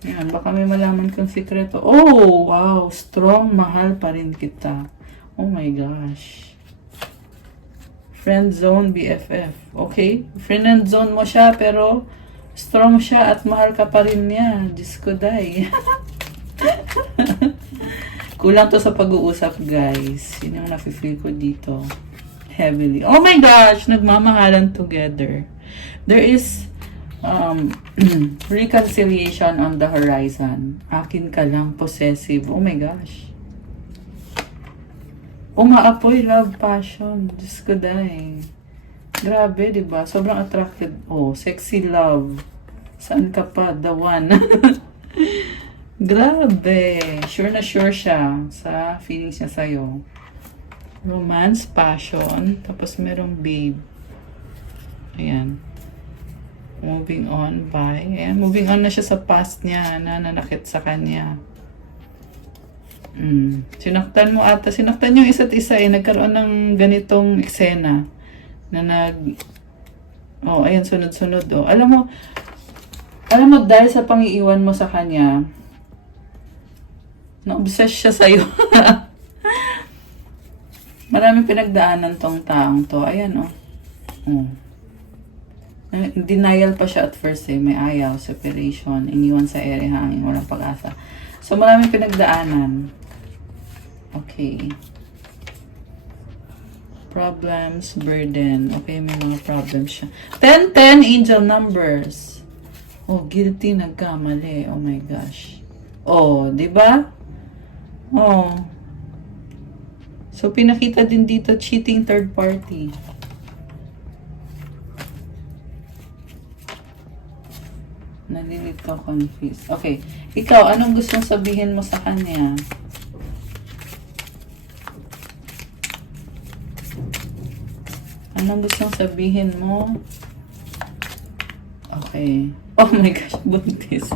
Yan, baka may malaman kang sikreto. Oh, wow, strong, mahal pa rin kita. Oh my gosh. Friend zone, BFF. Okay, friend zone mo siya, pero strong siya at mahal ka pa rin niya. Diyos ko, day. Kulang to sa pag-uusap, guys. Yun yung nafe-feel ko dito. Heavily. Oh my gosh! Nagmamahalan together. There is reconciliation on the horizon. Akin ka lang, possessive. Oh my gosh. Umaapoy, love, passion. Diyos ko, day. Grabe, diba? Sobrang attracted. Oh, sexy love. Saan ka pa? The one. Grabe. Sure na sure siya sa feelings niya sa'yo. Romance, passion, tapos merong babe. Ayan. Moving on by. Ayan, moving on na siya sa past niya na nanakit sa kanya. Sinaktan mo ata. Sinaktan yung isa't isa Nagkaroon ng ganitong eksena na Oh, ayan, sunod-sunod, oh. Alam mo, dahil sa pangiiwan mo sa kanya, na-obsess siya sa'yo. Maraming pinagdaanan tong taong to. Ayan, oh. Oh. Denial pa siya at first, eh. May ayaw, separation, iniwan sa ere, hangin, walang pag-asa. So, maraming pinagdaanan. Okay. Problems, burden. Okay, may mga problems siya. 10, angel numbers. Oh, guilty, nagkamali. Oh my gosh. Oh, di ba? Oh. So, pinakita din dito, cheating third party. Nalilito, confused. Okay. Ikaw, anong gusto mong sabihin mo sa kanya? Anong gusto mong sabihin mo? Okay. Oh my gosh, buntis.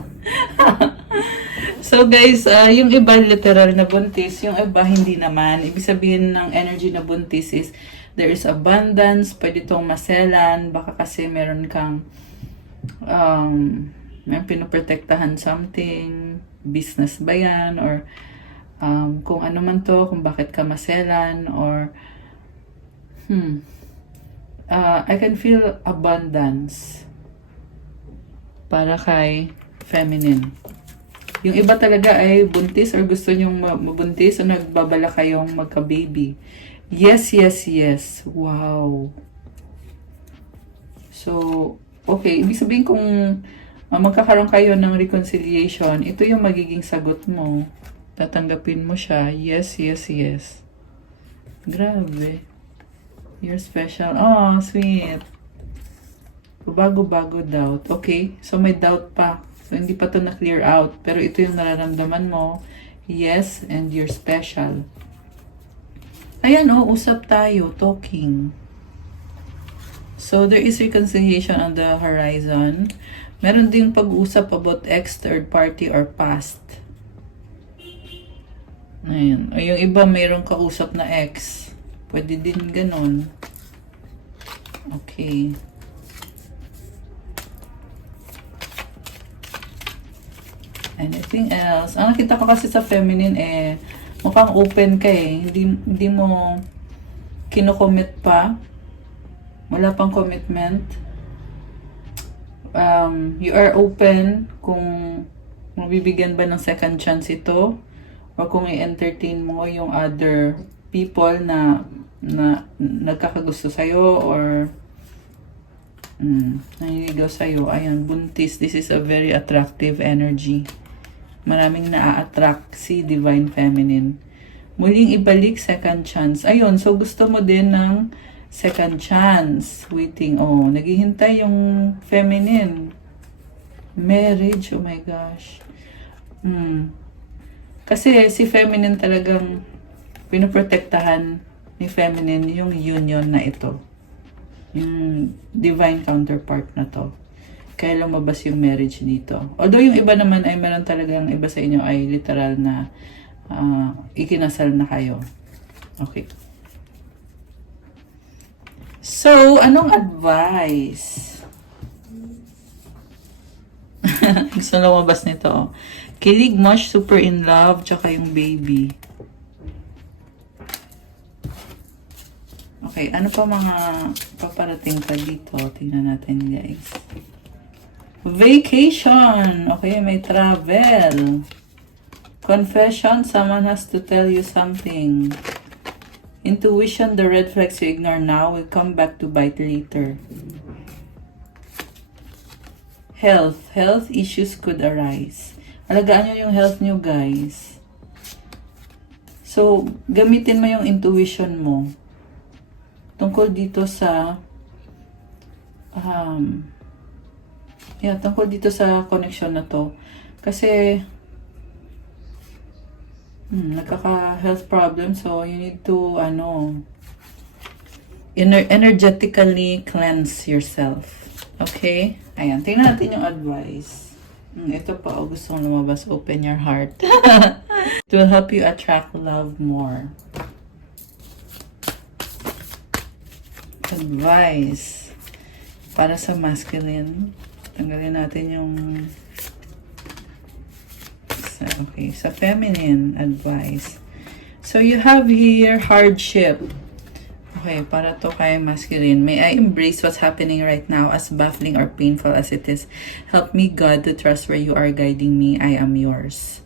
So guys, yung iba literal na buntis, yung iba hindi naman. Ibig sabihin ng energy na buntis is there is abundance, pwede itong maselan, baka kasi meron kang may pinoprotektahan something, business ba yan, or kung ano man to, kung bakit ka maselan, or I can feel abundance para kay feminine. Yung iba talaga ay buntis or gusto nyong mabuntis o nagbabala kayong magka-baby. Yes, yes, yes. Wow. So, okay. Ibig sabihin kung magkakaroon kayo ng reconciliation, ito yung magiging sagot mo. Tatanggapin mo siya. Yes, yes, yes. Grabe. You're special. Oh, sweet. Bago-bago doubt. Okay. So, may doubt pa. So, hindi pa to na-clear out. Pero ito yung nararamdaman mo. Yes, and you're special. Ayan, oh, usap tayo. Talking. So, there is reconciliation on the horizon. Meron din pag-usap about ex, third party, or past. Ayan. O yung iba, mayroong kausap na ex. Pwede din ganon. Okay. Anything else? Ang nakita ko kasi sa feminine mukhang open ka eh. Hindi mo kino-commit pa. Wala pang commitment. You are open kung mabibigyan ba ng second chance ito or kung i-entertain mo yung other people na nagkakagusto sa'yo or naniligaw sa'yo. Ayan, buntis. This is a very attractive energy. Maraming na-attract si Divine Feminine. Muling ibalik second chance. Ayun, so gusto mo din ng second chance. Waiting. Oh, naghihintay yung feminine. Marriage. Oh my gosh. Kasi si feminine talagang pinoprotektahan ni feminine yung union na ito. Yung divine counterpart na to. Kaya lumabas yung marriage dito. Although yung iba naman ay meron talagang iba sa inyo ay literal na ikinasal na kayo. Okay. So, anong advice? Gusto lumabas nito. Kilig, much, super in love, tsaka yung baby. Okay, ano pa mga paparating pa dito? Tingnan natin guys. Vacation. Okay, may travel. Confession, someone has to tell you something. Intuition, the red flags you ignore now will come back to bite later. Health issues could arise. Alagaan nyo yung health nyo guys. So, gamitin mo yung intuition mo. Tungkol dito sa tungkol dito sa connection na to. Kasi nagkaka-health problem, so you need to energetically cleanse yourself. Okay? Ayan, tingnan natin yung advice. Ito pa, gusto kong lumabas. Open your heart. It will help you attract love more. Advice. Para sa masculine, tanggalin natin yung... Okay, sa feminine advice. So, you have here hardship. Okay, para to kay masculine. May I embrace what's happening right now, as baffling or painful as it is. Help me, God, to trust where you are guiding me. I am yours.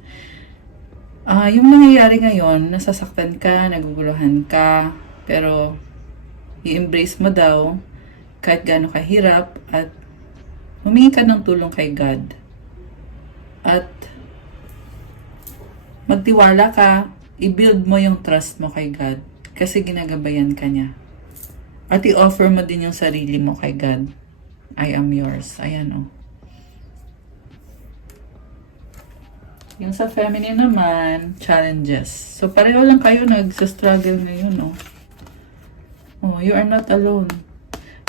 Yung nangyayari ngayon, nasasaktan ka, naguguluhan ka, pero i-embrace mo daw kahit gaano kahirap at humingi ka ng tulong kay God. At magtiwala ka, i-build mo yung trust mo kay God. Kasi ginagabayan ka niya. At i-offer mo din yung sarili mo kay God. I am yours. Ayan o. Yung sa feminine naman, challenges. So, pareho lang kayo nag-struggle ngayon o. Oh, you are not alone.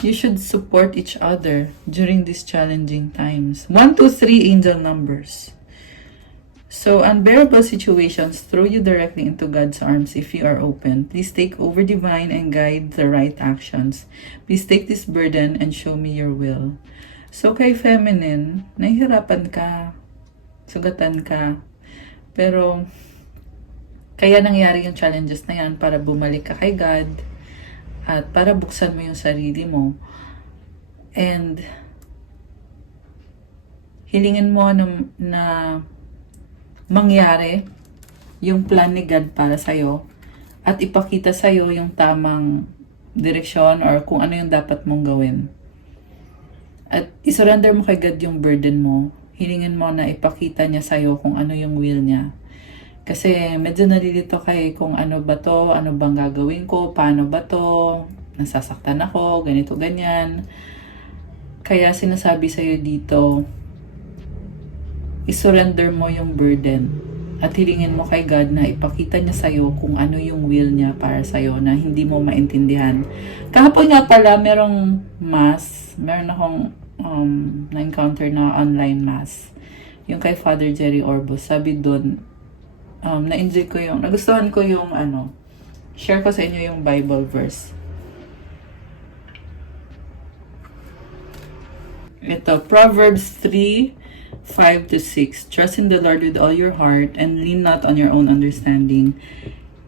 You should support each other during these challenging times. 1, 2, 3 angel numbers. So, unbearable situations throw you directly into God's arms if you are open. Please take over divine and guide the right actions. Please take this burden and show me your will. So, kay feminine, nahihirapan ka, sugatan ka, pero kaya nangyari yung challenges na yan para bumalik ka kay God at para buksan mo yung sarili mo. And hilingin mo na mangyari yung plan ni God para sa'yo at ipakita sa'yo yung tamang direksyon or kung ano yung dapat mong gawin. At isurrender mo kay God yung burden mo. Hilingin mo na ipakita niya sa'yo kung ano yung will niya. Kasi medyo nalilito kay kung ano ba to, ano bang gagawin ko, paano ba to, nasasaktan ako, ganito, ganyan. Kaya sinasabi sa'yo dito, isurrender mo yung burden at hilingin mo kay God na ipakita niya sa'yo kung ano yung will niya para sa'yo na hindi mo maintindihan. Kahapon nga pala, meron akong na-encounter na online mass. Yung kay Father Jerry Orbos. Sabi doon, na-enjoy ko nagustuhan ko yung share ko sa inyo yung Bible verse. Ito, Proverbs 3:5-6. Trust in the Lord with all your heart and lean not on your own understanding.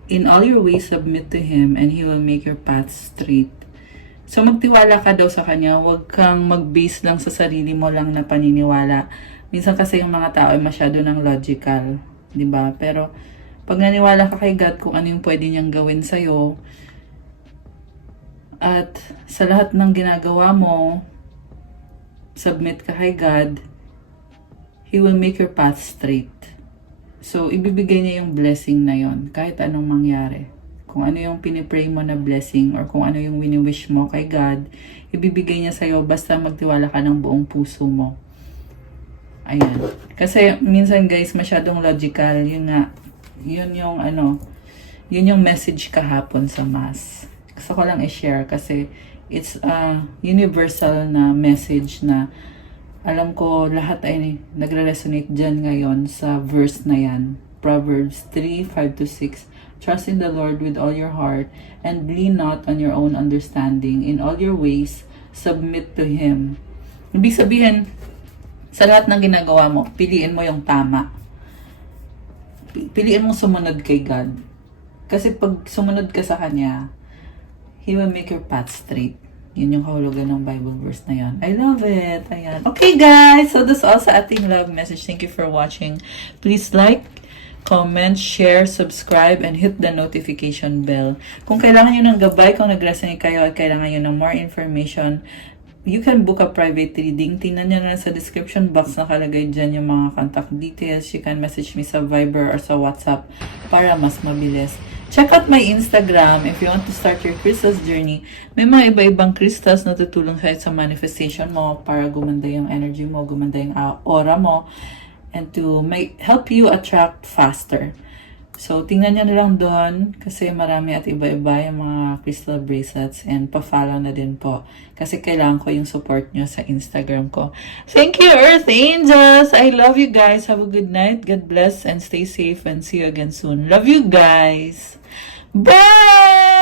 In all your ways submit to Him and He will make your paths straight. So magtiwala ka daw sa Kanya, huwag kang mag-base lang sa sarili mo lang na paniniwala. Minsan kasi yung mga tao ay masyado ng logical, di ba? Pero pag naniwala ka kay God kung ano yung pwede niyang gawin sa'yo, at sa lahat ng ginagawa mo, submit ka kay God, He will make your path straight. So, ibibigay niya yung blessing na yon kahit anong mangyari. Kung ano yung pinipray mo na blessing or kung ano yung wini-wish mo kay God, ibibigay niya sa'yo basta magtiwala ka ng buong puso mo. Ayan. Kasi minsan guys, masyadong logical. Yun yung message kahapon sa Mass. Gusto ko lang i-share kasi it's a universal na message na alam ko lahat ay nagre-resonate dyan ngayon sa verse na yan. Proverbs 3:5-6. Trust in the Lord with all your heart and lean not on your own understanding. In all your ways, submit to Him. Ibig sabihin, sa lahat ng ginagawa mo, piliin mo yung tama. Piliin mo sumunod kay God. Kasi pag sumunod ka sa Kanya, He will make your path straight. Yun yung kahulugan ng Bible verse na yan. I love it. Ayan. Okay guys, so that's all sa ating love message. Thank you for watching. Please like, comment, share, subscribe, and hit the notification bell. Kung kailangan nyo ng gabay, kung nag-resonate kayo at kailangan nyo ng more information, you can book a private reading. Tingnan nyo na sa description box, nakalagay dyan yung mga contact details. You can message me sa Viber or sa WhatsApp para mas mabilis. Check out my Instagram if you want to start your crystals journey. May mga iba-ibang crystals na tutulong sa manifestation mo para gumanda yung energy mo, gumanda yung aura mo, and to help you attract faster. So, tingnan nyo na lang doon kasi marami at iba-iba yung mga crystal bracelets and pa-follow na din po kasi kailangan ko yung support nyo sa Instagram ko. Thank you, Earth Angels! I love you guys. Have a good night. God bless and stay safe and see you again soon. Love you guys! Bye!